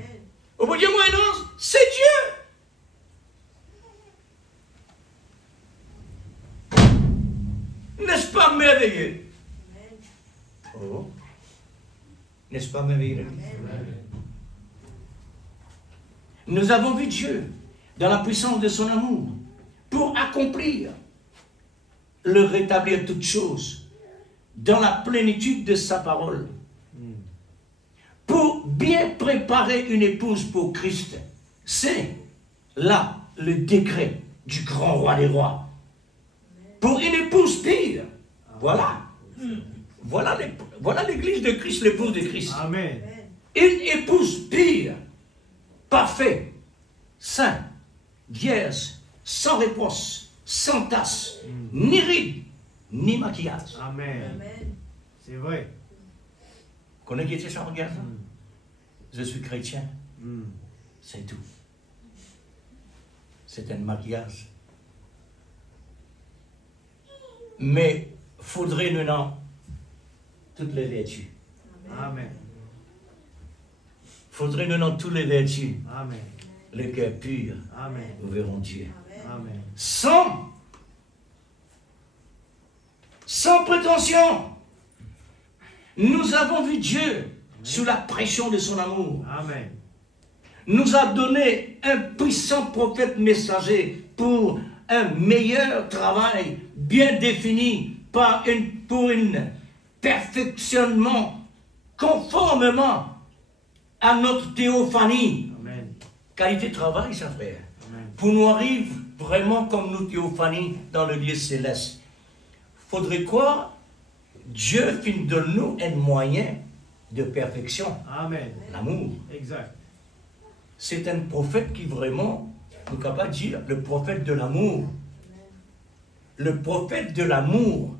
Au bout du Moyen-Âge, c'est Dieu. N'est-ce pas merveilleux? Oh. N'est-ce pas merveilleux? Nous avons vu Dieu dans la puissance de son amour pour accomplir le rétablir toutes choses dans la plénitude de sa parole, pour bien préparer une épouse pour Christ. C'est là le décret du grand roi des rois. Pour une épouse pire. Voilà. Voilà l'église de Christ, l'épouse de Christ. Amen. Une épouse pure, parfaite, sainte, vierge, sans réponse, sans tache, ni ride, ni maquillage. Amen. C'est vrai. Connais qui était ça, regarde ça? Je suis chrétien. C'est tout. C'est un maquillage. Mais faudrait nous non toutes les vertus. Amen. Faudrait nous non toutes les vertus. Amen. Le cœur pur. Amen. Nous verrons Dieu. Amen. Sans prétention. Nous avons vu Dieu sous la pression de son amour. Amen. Nous a donné un puissant prophète messager pour un meilleur travail bien défini pour un perfectionnement conformément à notre théophanie. Amen. Qualité de travail, ça frère. Amen. Pour nous arriver vraiment comme nous théophanie dans le lieu céleste. Faudrait quoi? Dieu finit de nous un moyen de perfection. Amen. L'amour. Exact. C'est un prophète qui vraiment, nous capable de dire, le prophète de l'amour. Le prophète de l'amour.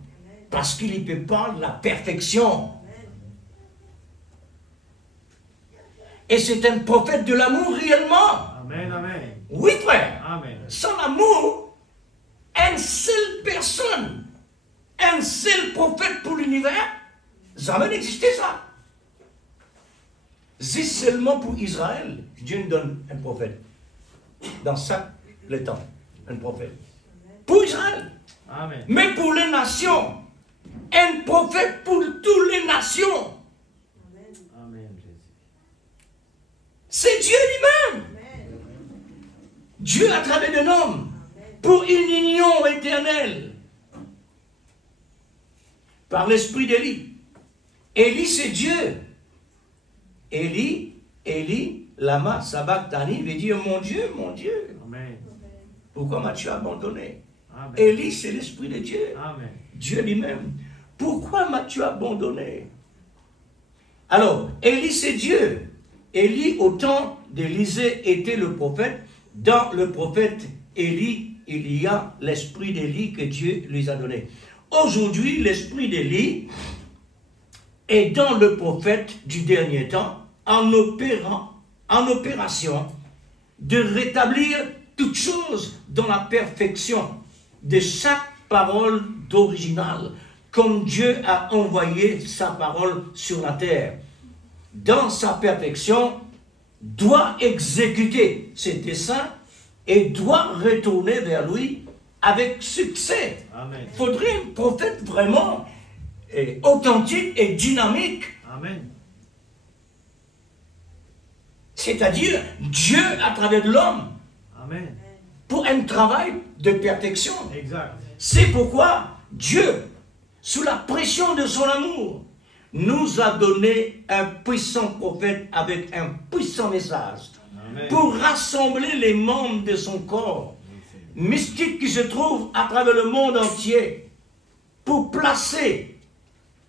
Parce qu'il y peut parler de la perfection. Et c'est un prophète de l'amour réellement. Amen. Amen. Oui, frère. Amen. Sans amour, une seule personne, un seul prophète pour l'univers, jamais n'existait ça. C'est seulement pour Israël, Dieu nous donne un prophète. Dans chaque le temps, un prophète. Pour Israël. Amen. Mais pour les nations, un prophète pour toutes les nations. Amen, Jésus. C'est Dieu lui-même. Dieu à travers d'un homme pour une union éternelle. Par l'esprit d'Élie. Élie, c'est Dieu. Élie, lama sabachthani, veut dire mon Dieu, mon Dieu. Amen. Pourquoi m'as-tu abandonné? Amen. Élie, c'est l'esprit de Dieu. Amen. Dieu lui-même. Pourquoi m'as-tu abandonné? Alors, Élie, c'est Dieu. Élie, au temps d'Élisée, était le prophète. Dans le prophète Élie, il y a l'esprit d'Élie que Dieu lui a donné. Aujourd'hui, l'esprit d'Élie est dans le prophète du dernier temps, en opération de rétablir toutes choses dans la perfection de chaque parole d'original, comme Dieu a envoyé sa parole sur la terre. Dans sa perfection, doit exécuter ses desseins et doit retourner vers lui avec succès. Amen. Il faudrait un prophète vraiment authentique et dynamique. Amen. C'est-à-dire Dieu à travers de l'homme Amen. pour un travail de perfection. Exact. C'est pourquoi Dieu, sous la pression de son amour, nous a donné un puissant prophète avec un puissant message Amen. pour rassembler les membres de son corps mystique qui se trouve à travers le monde entier, pour placer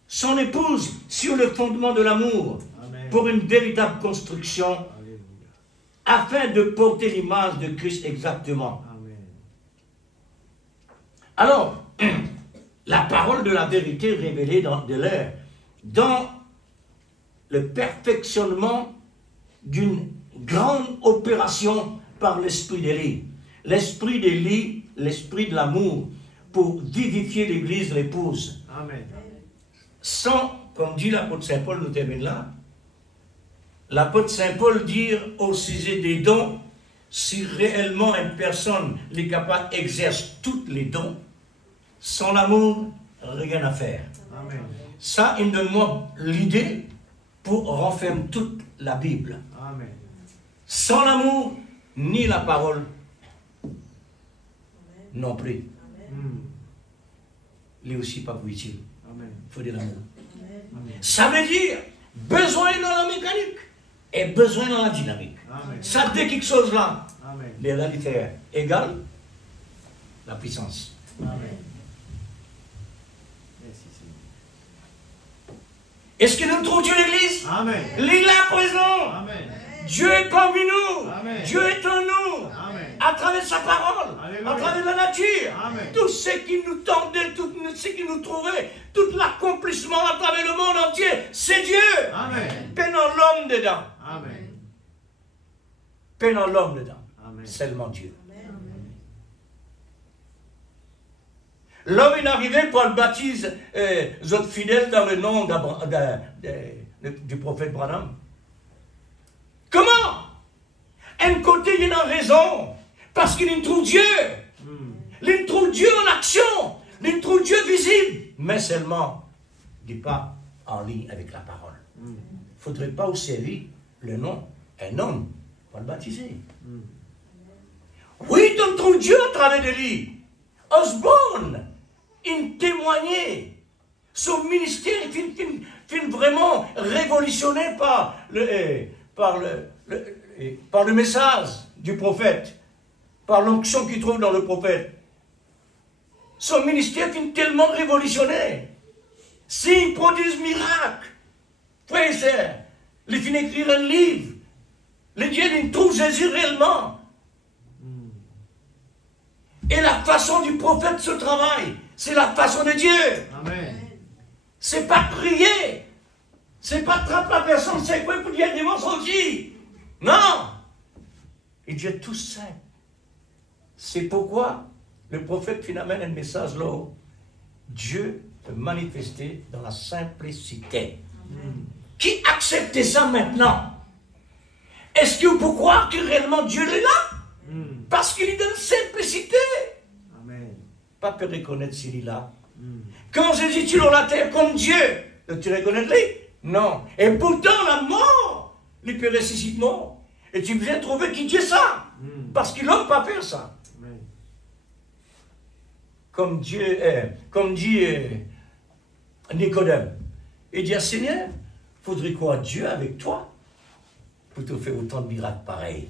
son épouse sur le fondement de l'amour, Amen. pour une véritable construction, Alléluia. afin de porter l'image de Christ exactement. Amen. Alors, la parole de la vérité révélée dans le perfectionnement d'une grande opération par l'esprit d'Élie. L'esprit d'Élie, l'esprit de l'amour, pour vivifier l'Église, l'épouse. Amen. Sans, comme dit l'apôtre Saint Paul, nous termine là, l'apôtre Saint Paul dit au sujet des dons, si réellement une personne, les capables, exerce tous les dons, sans l'amour, rien à faire. Amen. Ça, il donne-moi l'idée pour renfermer toute la Bible. Amen. Sans l'amour, ni la parole non plus. Mm. Il est aussi pas utile. Amen. Il faut de l'amour. Amen. Ça veut dire besoin dans la mécanique et besoin dans la dynamique. Amen. Ça dit quelque chose là. Amen. Les réalités égales la puissance. Amen. Merci Seigneur. Est-ce que nous trouvons Dieu l'église? Amen. Il est là présent. Amen. Dieu est parmi nous. Amen. Dieu est en nous. Amen. À travers sa parole, Alléluia. à travers la nature, Amen. tout ce qui nous tendait, tout ce qui nous trouvait, tout l'accomplissement à travers le monde entier, c'est Dieu. Amen. Peinant l'homme dedans. Amen. Peinant l'homme dedans. Amen. Seulement Dieu. L'homme est arrivé pour le baptise les autres fidèles dans le nom du prophète Branham. Comment? Un côté, il a raison, parce qu'il trouve Dieu. Il trouve Dieu en action. Il trouve Dieu visible. Mais seulement, il n'est pas en ligne avec la parole. Il ne faudrait pas observer le nom, un homme, pour le baptiser. Oui, tu trouves Dieu à travers de lui. Osborne, il témoignait. Son ministère est vraiment révolutionné par le message du prophète, par l'onction qu'il trouve dans le prophète. Son ministère est tellement révolutionné. S'il produit miracle, frères et sœurs, il finit d'écrire un livre. Les dieux, ils trouvent Jésus réellement. Et la façon du prophète se travaille, c'est la façon de Dieu. Amen. C'est pas crier. C'est pas attraper la personne, c'est quoi pour dire des mensonges. Non. Et Dieu est tout simple. C'est pourquoi le prophète finalement a un message là. Dieu peut manifester dans la simplicité. Qui accepte ça maintenant? Est-ce que vous pouvez croire que réellement Dieu est là? Parce qu'il est dans la simplicité. Amen. Pas peut reconnaître s'il est là. Quand Jésus est sur la terre comme Dieu, tu reconnais lui? Non. Et pourtant, la mort, il peut ressusciter mort. Et tu viens trouver qui Dieu ça. Parce qu'il n'a pas fait ça. Amen. Comme Dieu comme dit Nicodème. Il dit, Seigneur, faudrait quoi Dieu avec toi pour te faire autant de miracles pareils.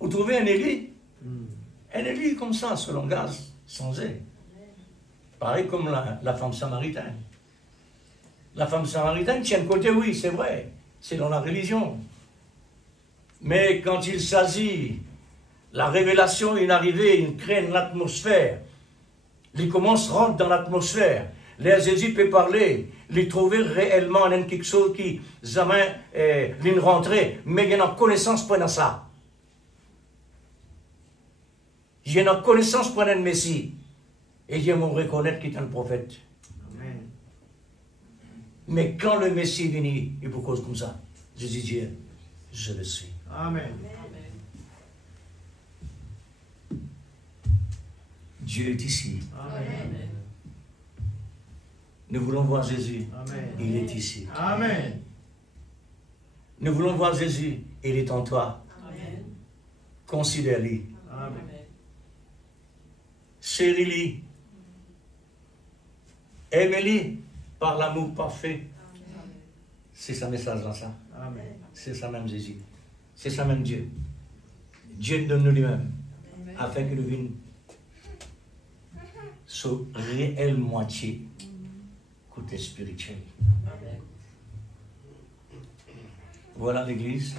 Vous trouvez un Élie? Un Élie comme ça, ce langage, sans aide. Pareil comme la femme samaritaine. La femme samaritaine tient le côté, oui, c'est vrai, c'est dans la religion. Mais quand il s'agit, la révélation est arrivée, il crée une atmosphère. Il commence à rentrer dans l'atmosphère. Là, Jésus peut parler, il trouver réellement quelque chose qui jamais il rentrait, mais il y a une connaissance pendant ça. Il y a une connaissance pendant le Messie. Et Dieu me reconnaître qu'il est un prophète. Amen. Mais quand le Messie est venu, il vous cause comme ça. Je dis Dieu, je le suis. Amen. Dieu est ici. Amen. Nous voulons voir Jésus. Amen. Il est ici. Amen. Nous voulons voir Jésus. Il est en toi. Amen. Considère-le. Amen. Chéris-le. Aimez-le par l'amour parfait. C'est ça message dans ça. Amen. C'est ça même Jésus. C'est ça même Dieu. Dieu nous donne lui-même afin que nous venions sur réelle moitié côté spirituel. Voilà l'Église.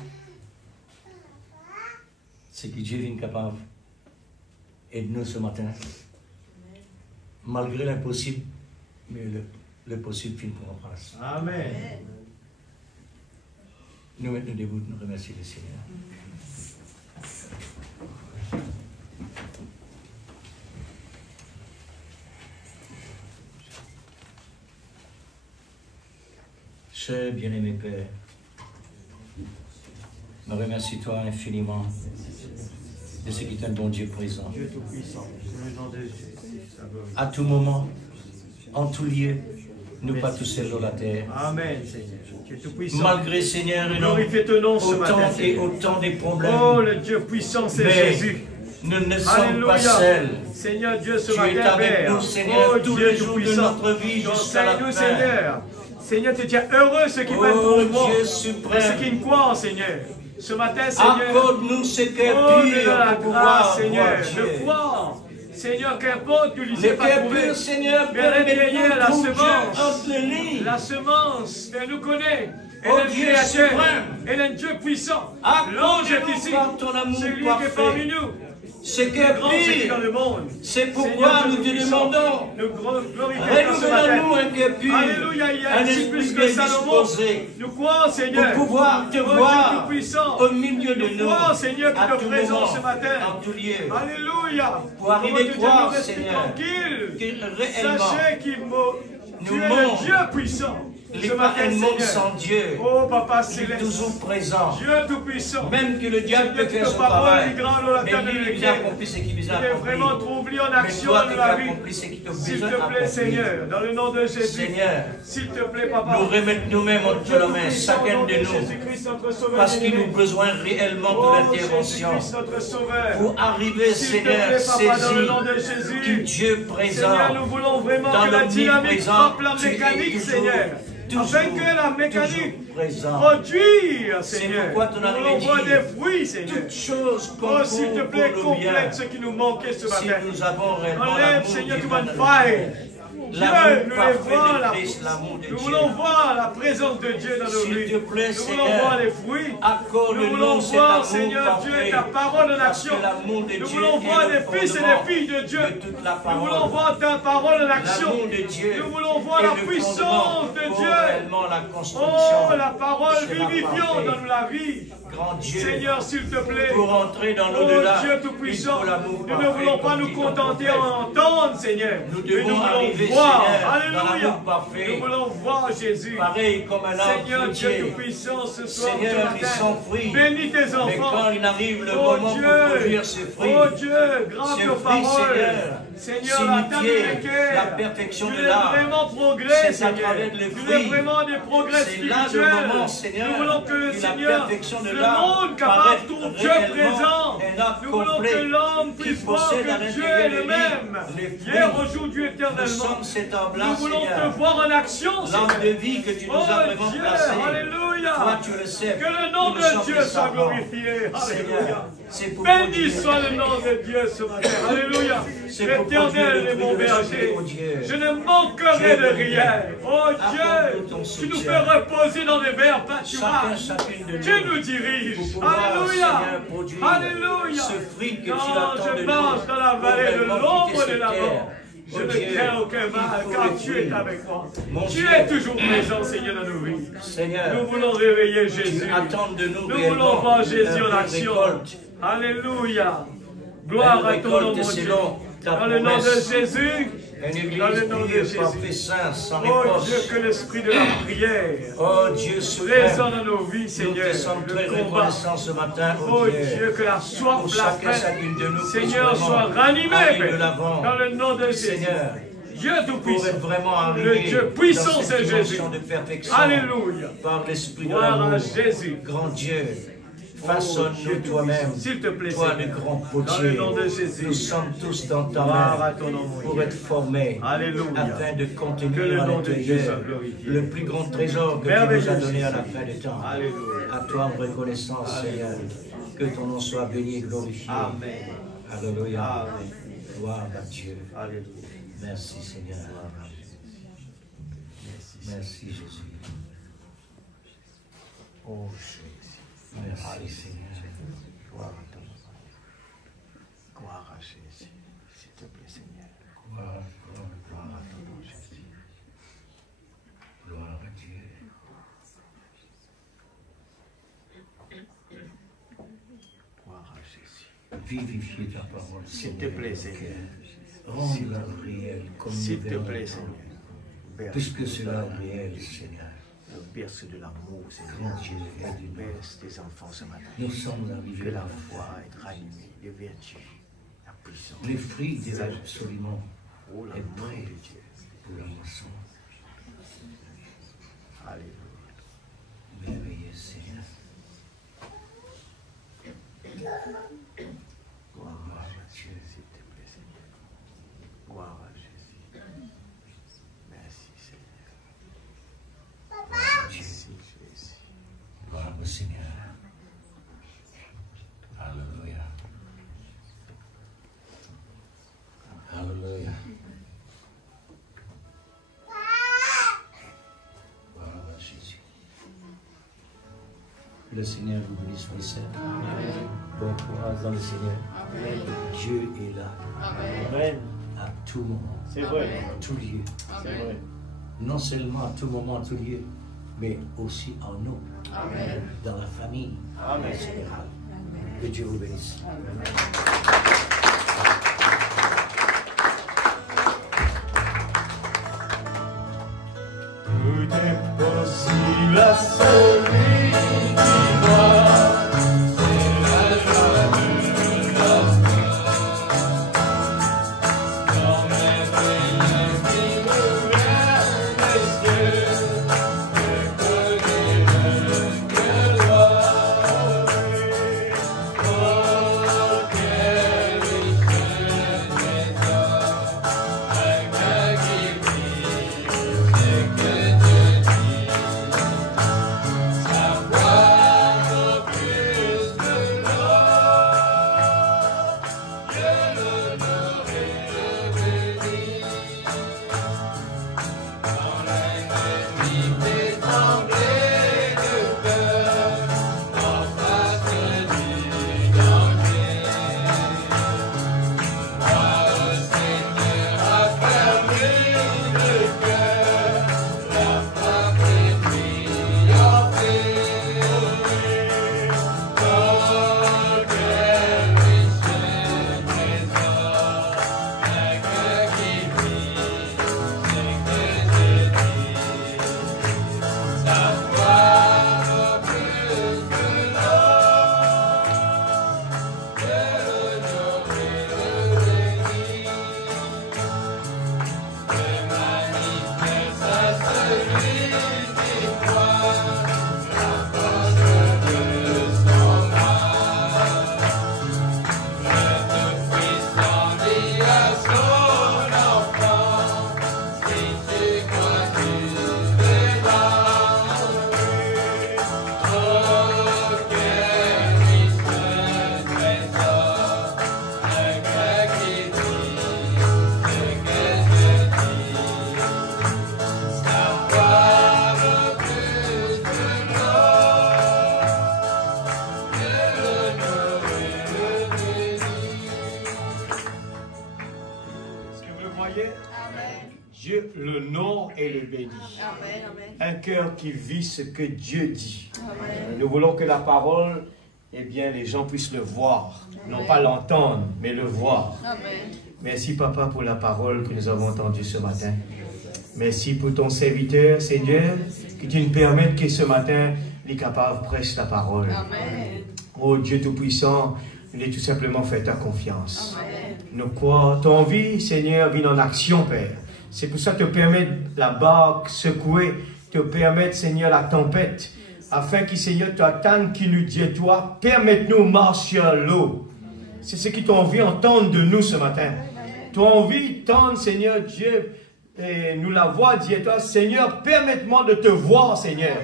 C'est que Dieu vient capable d'aider-nous ce matin. Malgré l'impossible, mais le possible finit pour en place. Amen. Nous mettons debout, nous remercions le Seigneur. Cher bien-aimé Père, je remercie toi infiniment de ce qui est un bon Dieu présent. Dieu Tout-Puissant, dans le nom de Jésus. À tout moment, en tout lieu, nous pas tous seuls sur la terre. Amen, Seigneur. Dieu Tout-Puissant. Malgré Seigneur, Glorifie ton nom ce matin, autant et Seigneur. autant des problèmes, Oh, le Dieu puissant, c'est mais Jésus. nous ne sommes Alléluia. pas seuls. Seigneur Dieu, ce Tu es matin, avec Père. nous, Seigneur, Oh, tous Dieu les jours de Tout-Puissant. notre vie jusqu'à la Enseigne-nous, fin. Seigneur. Seigneur, tu tiens heureux ceux qui prennent Oh pour moi. Dieu Et suprême, ceux qui me croient, Seigneur. Ce matin, Seigneur. accorde-nous ce qui est Oh, pur de la pour grâce, pouvoir Seigneur. voir De Dieu. foi. Seigneur, qu'importe que Le l'issue pas qui est trouvé. pur, Seigneur, Mais réveiller permets-nous la de trouver semence. entre les lignes. La semence, elle nous connaît. Elle Oh, est Dieu créateur. suprême. Elle est un Dieu puissant. Accorde-nous L'ange est ici. par ton amour Celui qui parfait. est parmi nous. Ce qui est Grand, c'est qui est dans pur, le monde. c'est pourquoi Seigneur, nous Dieu te puissant, demandons. nous glorifions ce matin. Renouvelle-nous un qui est pur, Alléluia, il y a un ici plus esprit que Salomon. disposé, Nous croyons, Seigneur. pour pouvoir te Oh, Dieu voir tout-puissant. au milieu de Nous nous, croyons, Seigneur, à que tout tu es présent moment, ce matin. en tout lieu. Alléluia. Pour arriver Comment te dire, croire, nous restons Seigneur, tranquilles. que réellement, Sachez qu'il tu nous es montre le Dieu puissant. il Ce n'est pas matin, un monde Seigneur. sans Dieu, Oh, Papa il est Céleste. toujours présent. Dieu tout-puissant. Même que le diable peut faire Seigneur, son ta parole travail, est grande dans la terre mais de lui, il a l'éternel. accompli ce qu'il nous a Il est accompli. vraiment troublé en Mais action toi, de tu la as vie. accompli ce qu'il te S'il besoin te plaît, d'accomplir. Seigneur, dans le nom de Jésus. Seigneur, S'il te plaît, Papa. nous remettons nous-mêmes entre Dieu nos mains, tout-puissant, au chacun nom de nous, Jésus-Christ, notre Sauveur parce qu'il bien-aimé. nous a besoin réellement Oh, de l'intervention Jésus-Christ, notre Sauveur. pour arriver, S'il te Seigneur, plaît, Papa, dans le nom de saisi Jésus. que Dieu présent Seigneur, nous voulons vraiment dans que la le dynamique présent, frappe la tu es mécanique, toujours, Seigneur. Afin que la mécanique toujours présent. produise, C'est Seigneur. pourquoi ton Nous voulons arrivée voir dit, des fruits, Seigneur. Toutes choses Oh, s'il te concourent plaît, pour le bien. complète ce qui nous manquait ce Si matin. nous avons réellement Enlève, l'amour Seigneur, du tout one Dieu, fire. Dieu, l'amour nous parfait voulons voir de Christ, l'amour de nous Dieu. voulons voir la présence de Dieu dans nos S'il vies. te plaît, Nous voulons Seigneur, voir les fruits. Nous accorde-nous voulons cet voir, amour Seigneur Dieu, parfait, ta parole en parce action. que l'amour de Nous Dieu voulons est voir le les fils et fondement les filles de Dieu. de toute la Nous parole. voulons voir ta parole en action. L'amour de Dieu Nous voulons voir est la le puissance fondement de pour Dieu. réellement la construction. Oh, la parole C'est la vivifiante parfaite. dans la vie. Grand Dieu, Seigneur, s'il te plaît. pour entrer dans Oh l'au-delà, Dieu il Tout-Puissant, faut l'amour nous ne parfait, voulons pas comme nous dit ton contenter à prophète. entendre, Seigneur. Nous Mais nous devons voulons arriver, voir. Seigneur, dans Alléluia. l'amour parfait. Nous voulons voir Jésus. Pareil comme un Seigneur arbre Dieu fruitier. Tout-Puissant, ce soir, ce Seigneur, ils matin, sont fruits. bénis tes Mais enfants. quand il arrive le Oh moment Dieu, pour produire ses fruits, oh Dieu, grâce ce aux fruit, paroles. Seigneur, la table s'initier, de la perfection tu de es l'âme. vraiment progrès, C'est à Seigneur. travers les Tu fruits. es vraiment des progrès C'est là le spirituels. moment, Seigneur, Nous voulons que, que la Seigneur, perfection de le l'âme monde capable paraît trouve Dieu réellement présent. un acte Nous voulons complet que l'homme qui puisse voir possède à que Dieu l'intérieur est de le lui même. les fruits. Hier, aujourd'hui, Nous éternellement. sommes cet homme-là, Nous voulons Seigneur. te voir en action, L'âme de Seigneur. vie que tu nous Oh as vraiment Dieu, placé. alléluia. Toi, tu le sais. Que le nom Nous de sommes Dieu tes soit servants. glorifié. Alléluia. Seigneur, c'est pour Béni produire. soit le nom de Dieu ce matin. Alléluia. C'est pour produire L'éternel le est mon fruit de l'esprit, berger. oh Dieu. Je ne manquerai Dieu de béni. rien. Oh Accorde-nous Dieu, ton tu nous soutien. fais reposer dans des verts Chacun, pâturages. chacune de Tu nous. nous diriges. Pour pouvoir, Alléluia. Seigneur, produire Alléluia. ce fruit que tu Quand attends de je nous marche dans la pour vallée de vraiment l'ombre quitter de cette la terre. mort, je Oh ne Dieu, crains aucun il mal, faut car le tu fruit. es avec moi. Mon Tu Dieu. es toujours présent, Seigneur, dans nos vies. Seigneur, Nous voulons réveiller tu Jésus. attends de nous Nous réellement voulons voir Jésus en une action. récolte. Alléluia. Gloire Une à ton nom, récolte mon Dieu. selon ta Dans le nom de promesse. Jésus, Une Dans le église nom de pure, Jésus. parfait, saint, sans Oh reproche. Dieu, que l'esprit de la prière Oh Dieu suprême, résonne dans nos vies, nous Seigneur. te sommes très Le combat. reconnaissants ce matin, Oh oh Dieu. Dieu, que la soif, Pour la chacun, faim, chacune de nous, Seigneur, puisse soit vraiment ranimée, aller de Père, l'avant. dans le nom de Jésus. Seigneur, Dieu pour Tout-Puissant, être vraiment le arrivé Dieu puissant, dans c'est cette Jésus. dimension de perfection Alléluia. par l'Esprit de Gloire à l'amour. Jésus. Grand Dieu, Oh, façonne-nous Dieu toi-même, S'il te plaît, toi Seigneur. le grand Dans le potier. nom de Jésus. Nous sommes tous dans ta Gloire à main ton nom, mon pour Dieu. être formés Alléluia. afin de Que le contenir à nom de Dieu soit l'intérieur glorifié. le plus grand trésor que tu Merveilleux nous as donné à la Jésus. fin des temps. Alléluia. À toi en reconnaissance, Seigneur, que ton nom soit béni et glorifié. Amen. Alléluia. Amen. Gloire à Dieu. Alléluia. Merci Seigneur. Merci Jésus. Oh Jésus. Merci Seigneur. Gloire à ton nom. Gloire à Jésus. S'il te plaît, Seigneur. Gloire, Gloire à ton nom, Jésus. gloire à Dieu. Gloire à Jésus. Vivifier ta parole, S'il te plaît, Seigneur. Rends-la réelle comme S'il nous te verrons. plaît, Seigneur. Puisque cela est réel, Seigneur. Le berceau de l'amour, Seigneur. Grand Dieu, Berce tes enfants ce matin. nous sommes Que arrivés la là. foi est ranimée, les vertus, la puissance. Les fruits des absolument Oh, la est main prêt de Dieu. pour la moisson. Alléluia. Merveilleux Seigneur. Gloire à Jésus, s'il te plaît, Seigneur. Gloire à Jésus. Merci, Seigneur. Merci, Jésus. Gloire au Seigneur. Alléluia. Alléluia. Gloire à Jésus. Que le Seigneur vous bénisse, frères et sœurs. Bon courage dans le Seigneur. Dieu est là Amen. à tout moment, C'est vrai. à tout lieu. C'est vrai. Non seulement à tout moment, à tout lieu, mais aussi en nous, dans la famille en général. Que Dieu vous bénisse. Tout est possible à celui qui croit. C'est la joie de la foi. Quand même rien qui nous vient des cieux, je connais le cœur droit. Oh, quelle richesse trésor, un cœur qui brille. C'est que Dieu dit, savoir au plus de l'or, Dieu l'honneur et le béni. Quand l'ennemi fait trembler de peur, en face du danger, moi au Seigneur affermis le cœur, la flamme est triomphée. Oh, quelle richesse trésor, un cœur qui brille, c'est que Dieu dit, savoir au plus que l'or, Dieu l'honneur et le béni. Se manifeste à celui qui croit, la force de son âme. Le Tout-Puissant dit à son enfant, si tu crois, tu verras. Oh, quelle richesse trésor, un cœur qui brille, c'est que Dieu dit, savoir au plus de l'or, Dieu l'honneur et le béni. Est-ce que vous le croyez? Dieu l'honore et le bénit. Un cœur qui vit ce que Dieu dit. Nous voulons que la parole, eh bien, les gens puissent le voir. Non pas l'entendre, mais le voir. Merci, Papa, pour la parole que nous avons entendue ce matin. Merci pour ton serviteur, Seigneur, que tu nous permettes que ce matin, les capables prêchent ta parole. Amen. Oh Dieu Tout-Puissant, nous avons tout simplement fait ta confiance. Amen. Nous croyons, ton vie, Seigneur, vient en action, Père. C'est pour ça que te permettre la barque secouer, te permettre, Seigneur, la tempête, afin que, Seigneur, tu attendes qui nous dit, toi, permette-nous marcher sur l'eau. C'est ce qui t'a envie d'entendre de nous ce matin. Tu as envie d'entendre, Seigneur Dieu, et nous la voix, dit toi, Seigneur, permette-moi de te voir, Seigneur.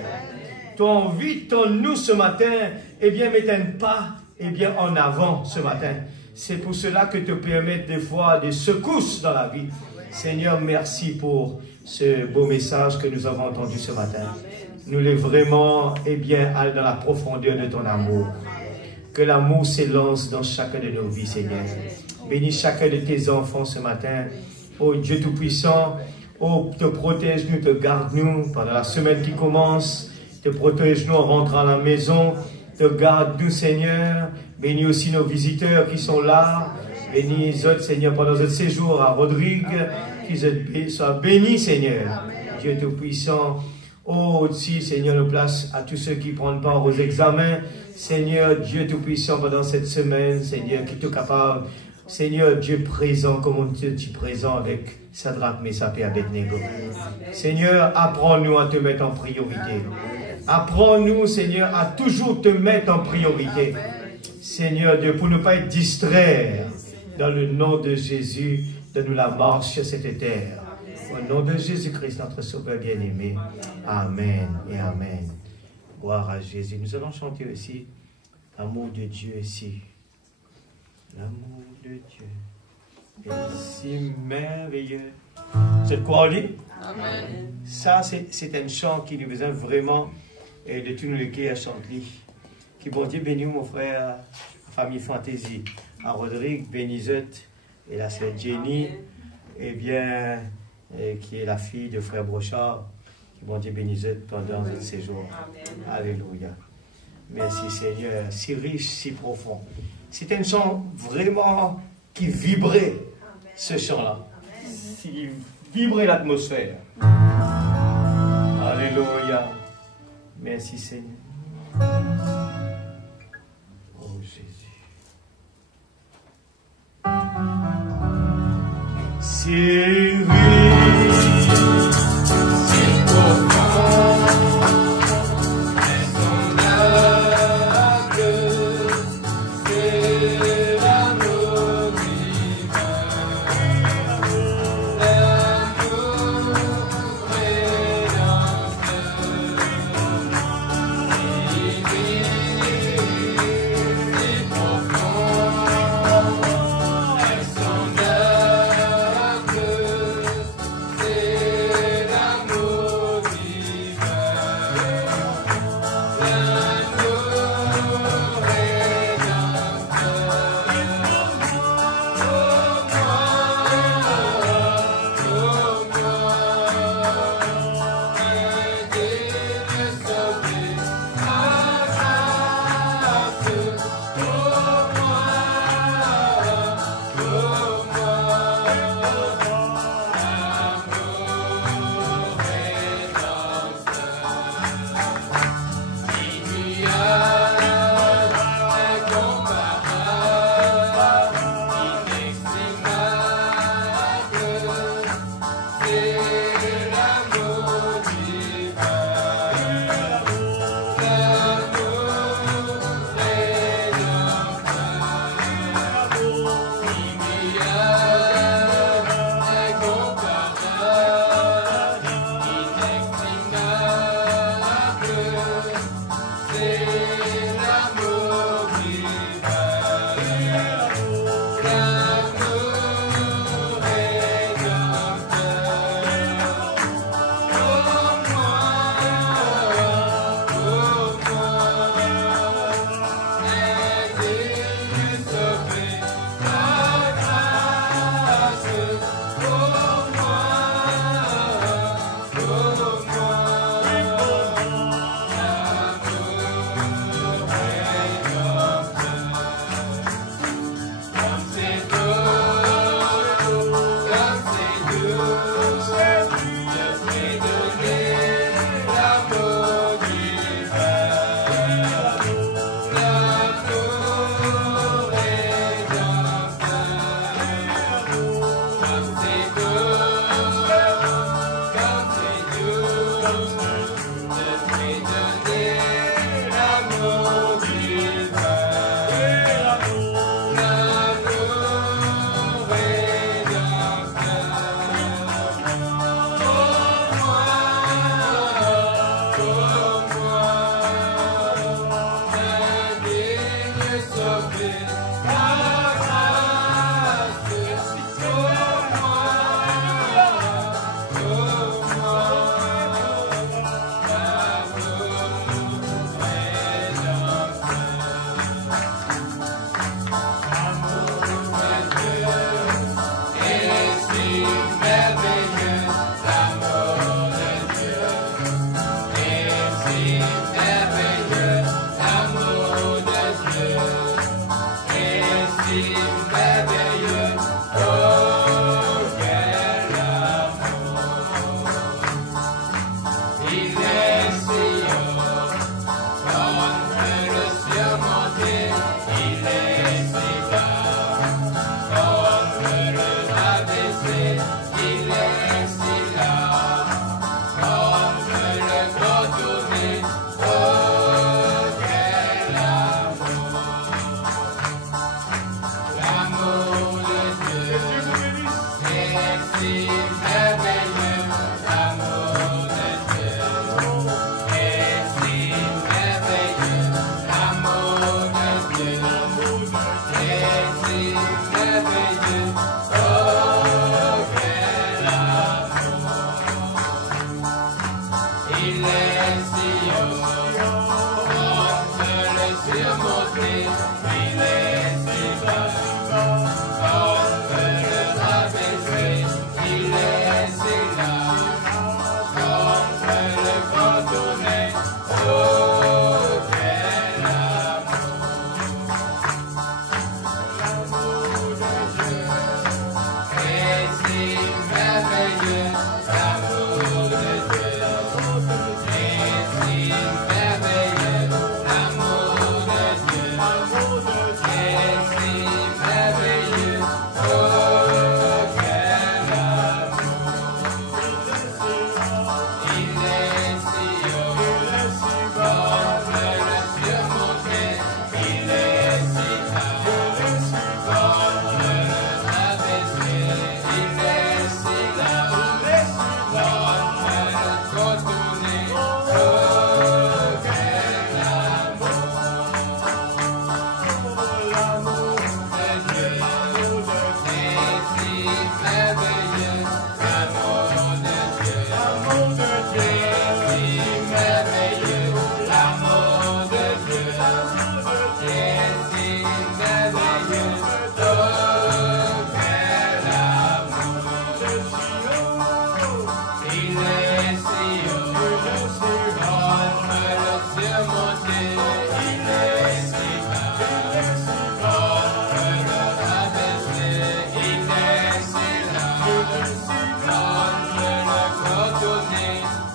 Tu as envie d'entendre nous ce matin, eh bien, mettez un pas, eh bien, en avant ce matin. C'est pour cela que te permettre des fois des secousses dans la vie. Seigneur, merci pour ce beau message que nous avons entendu ce matin. Nous l'est vraiment, eh bien, aller dans la profondeur de ton amour. Que l'amour s'élance dans chacun de nos vies, Seigneur. Bénis chacun de tes enfants ce matin. Oh Dieu Tout-Puissant, oh, te protège-nous, te garde-nous pendant la semaine qui commence. Te protège-nous en rentrant à la maison. Te garde-nous, Seigneur. Bénis aussi nos visiteurs qui sont là. Bénis les autres, Seigneur, pendant notre séjour à Rodrigue. Qu'ils soient bénis, Seigneur. Dieu Tout-Puissant. Oh, aussi, Seigneur, nous place à tous ceux qui prennent part aux examens. Seigneur, Dieu Tout-Puissant, pendant cette semaine, Seigneur, qui est capable. Seigneur, Dieu présent, comme tu es présent avec Sadrach, Meshach et Abednego. Seigneur, apprends-nous à te mettre en priorité. Apprends-nous, Seigneur, à toujours te mettre en priorité. Seigneur Dieu, pour ne pas être distrait. Dans le nom de Jésus, donne-nous la marche sur cette terre. Au nom de Jésus-Christ, notre Sauveur bien-aimé. Amen et Amen. Gloire à Jésus. Nous allons chanter aussi l'amour de Dieu ici. L'amour de Dieu est si merveilleux. C'est quoi on dit? Amen. Ça, c'est un chant qui nous besoin vraiment de tout nous qui à chanter. Qui bon Dieu bénisse mon frère, la famille Fantaisie, à Rodrigue, Bénisette et la sœur Jenny, et bien, qui est la fille de frère Brochard. Qui bon Dieu bénisse pendant ce séjour. Alléluia. Merci Seigneur, si riche, si profond. C'est un chant vraiment qui vibrait, ce chant-là. Qui vibrait l'atmosphère. Alléluia. Merci Seigneur. Oh Jésus. Si riche, si profond. Good.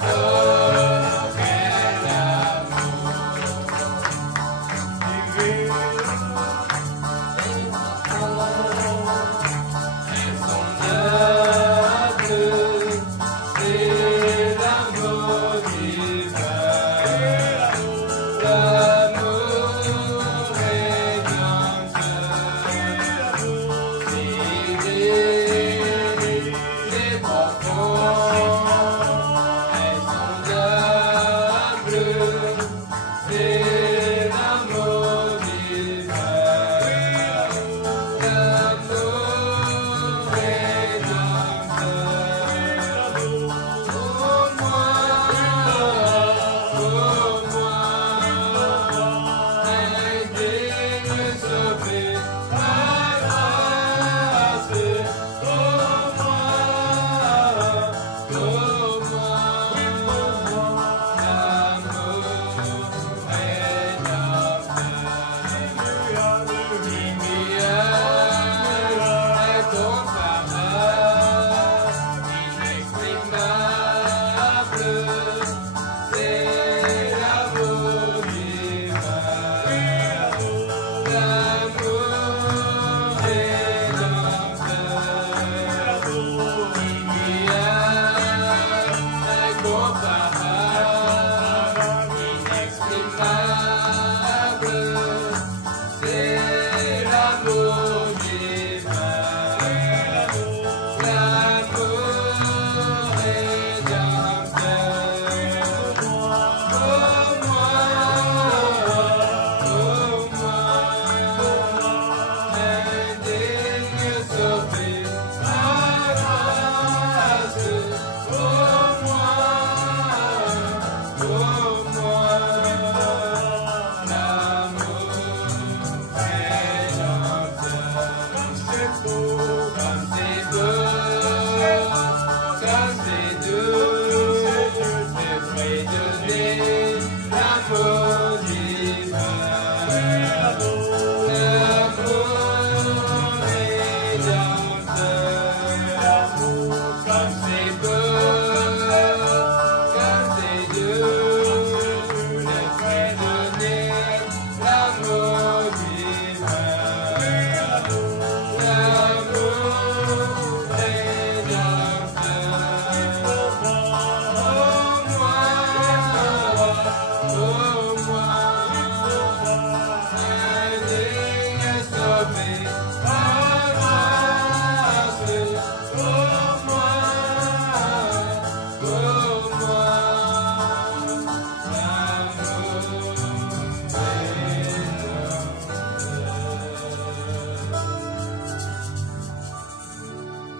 Oh Baba.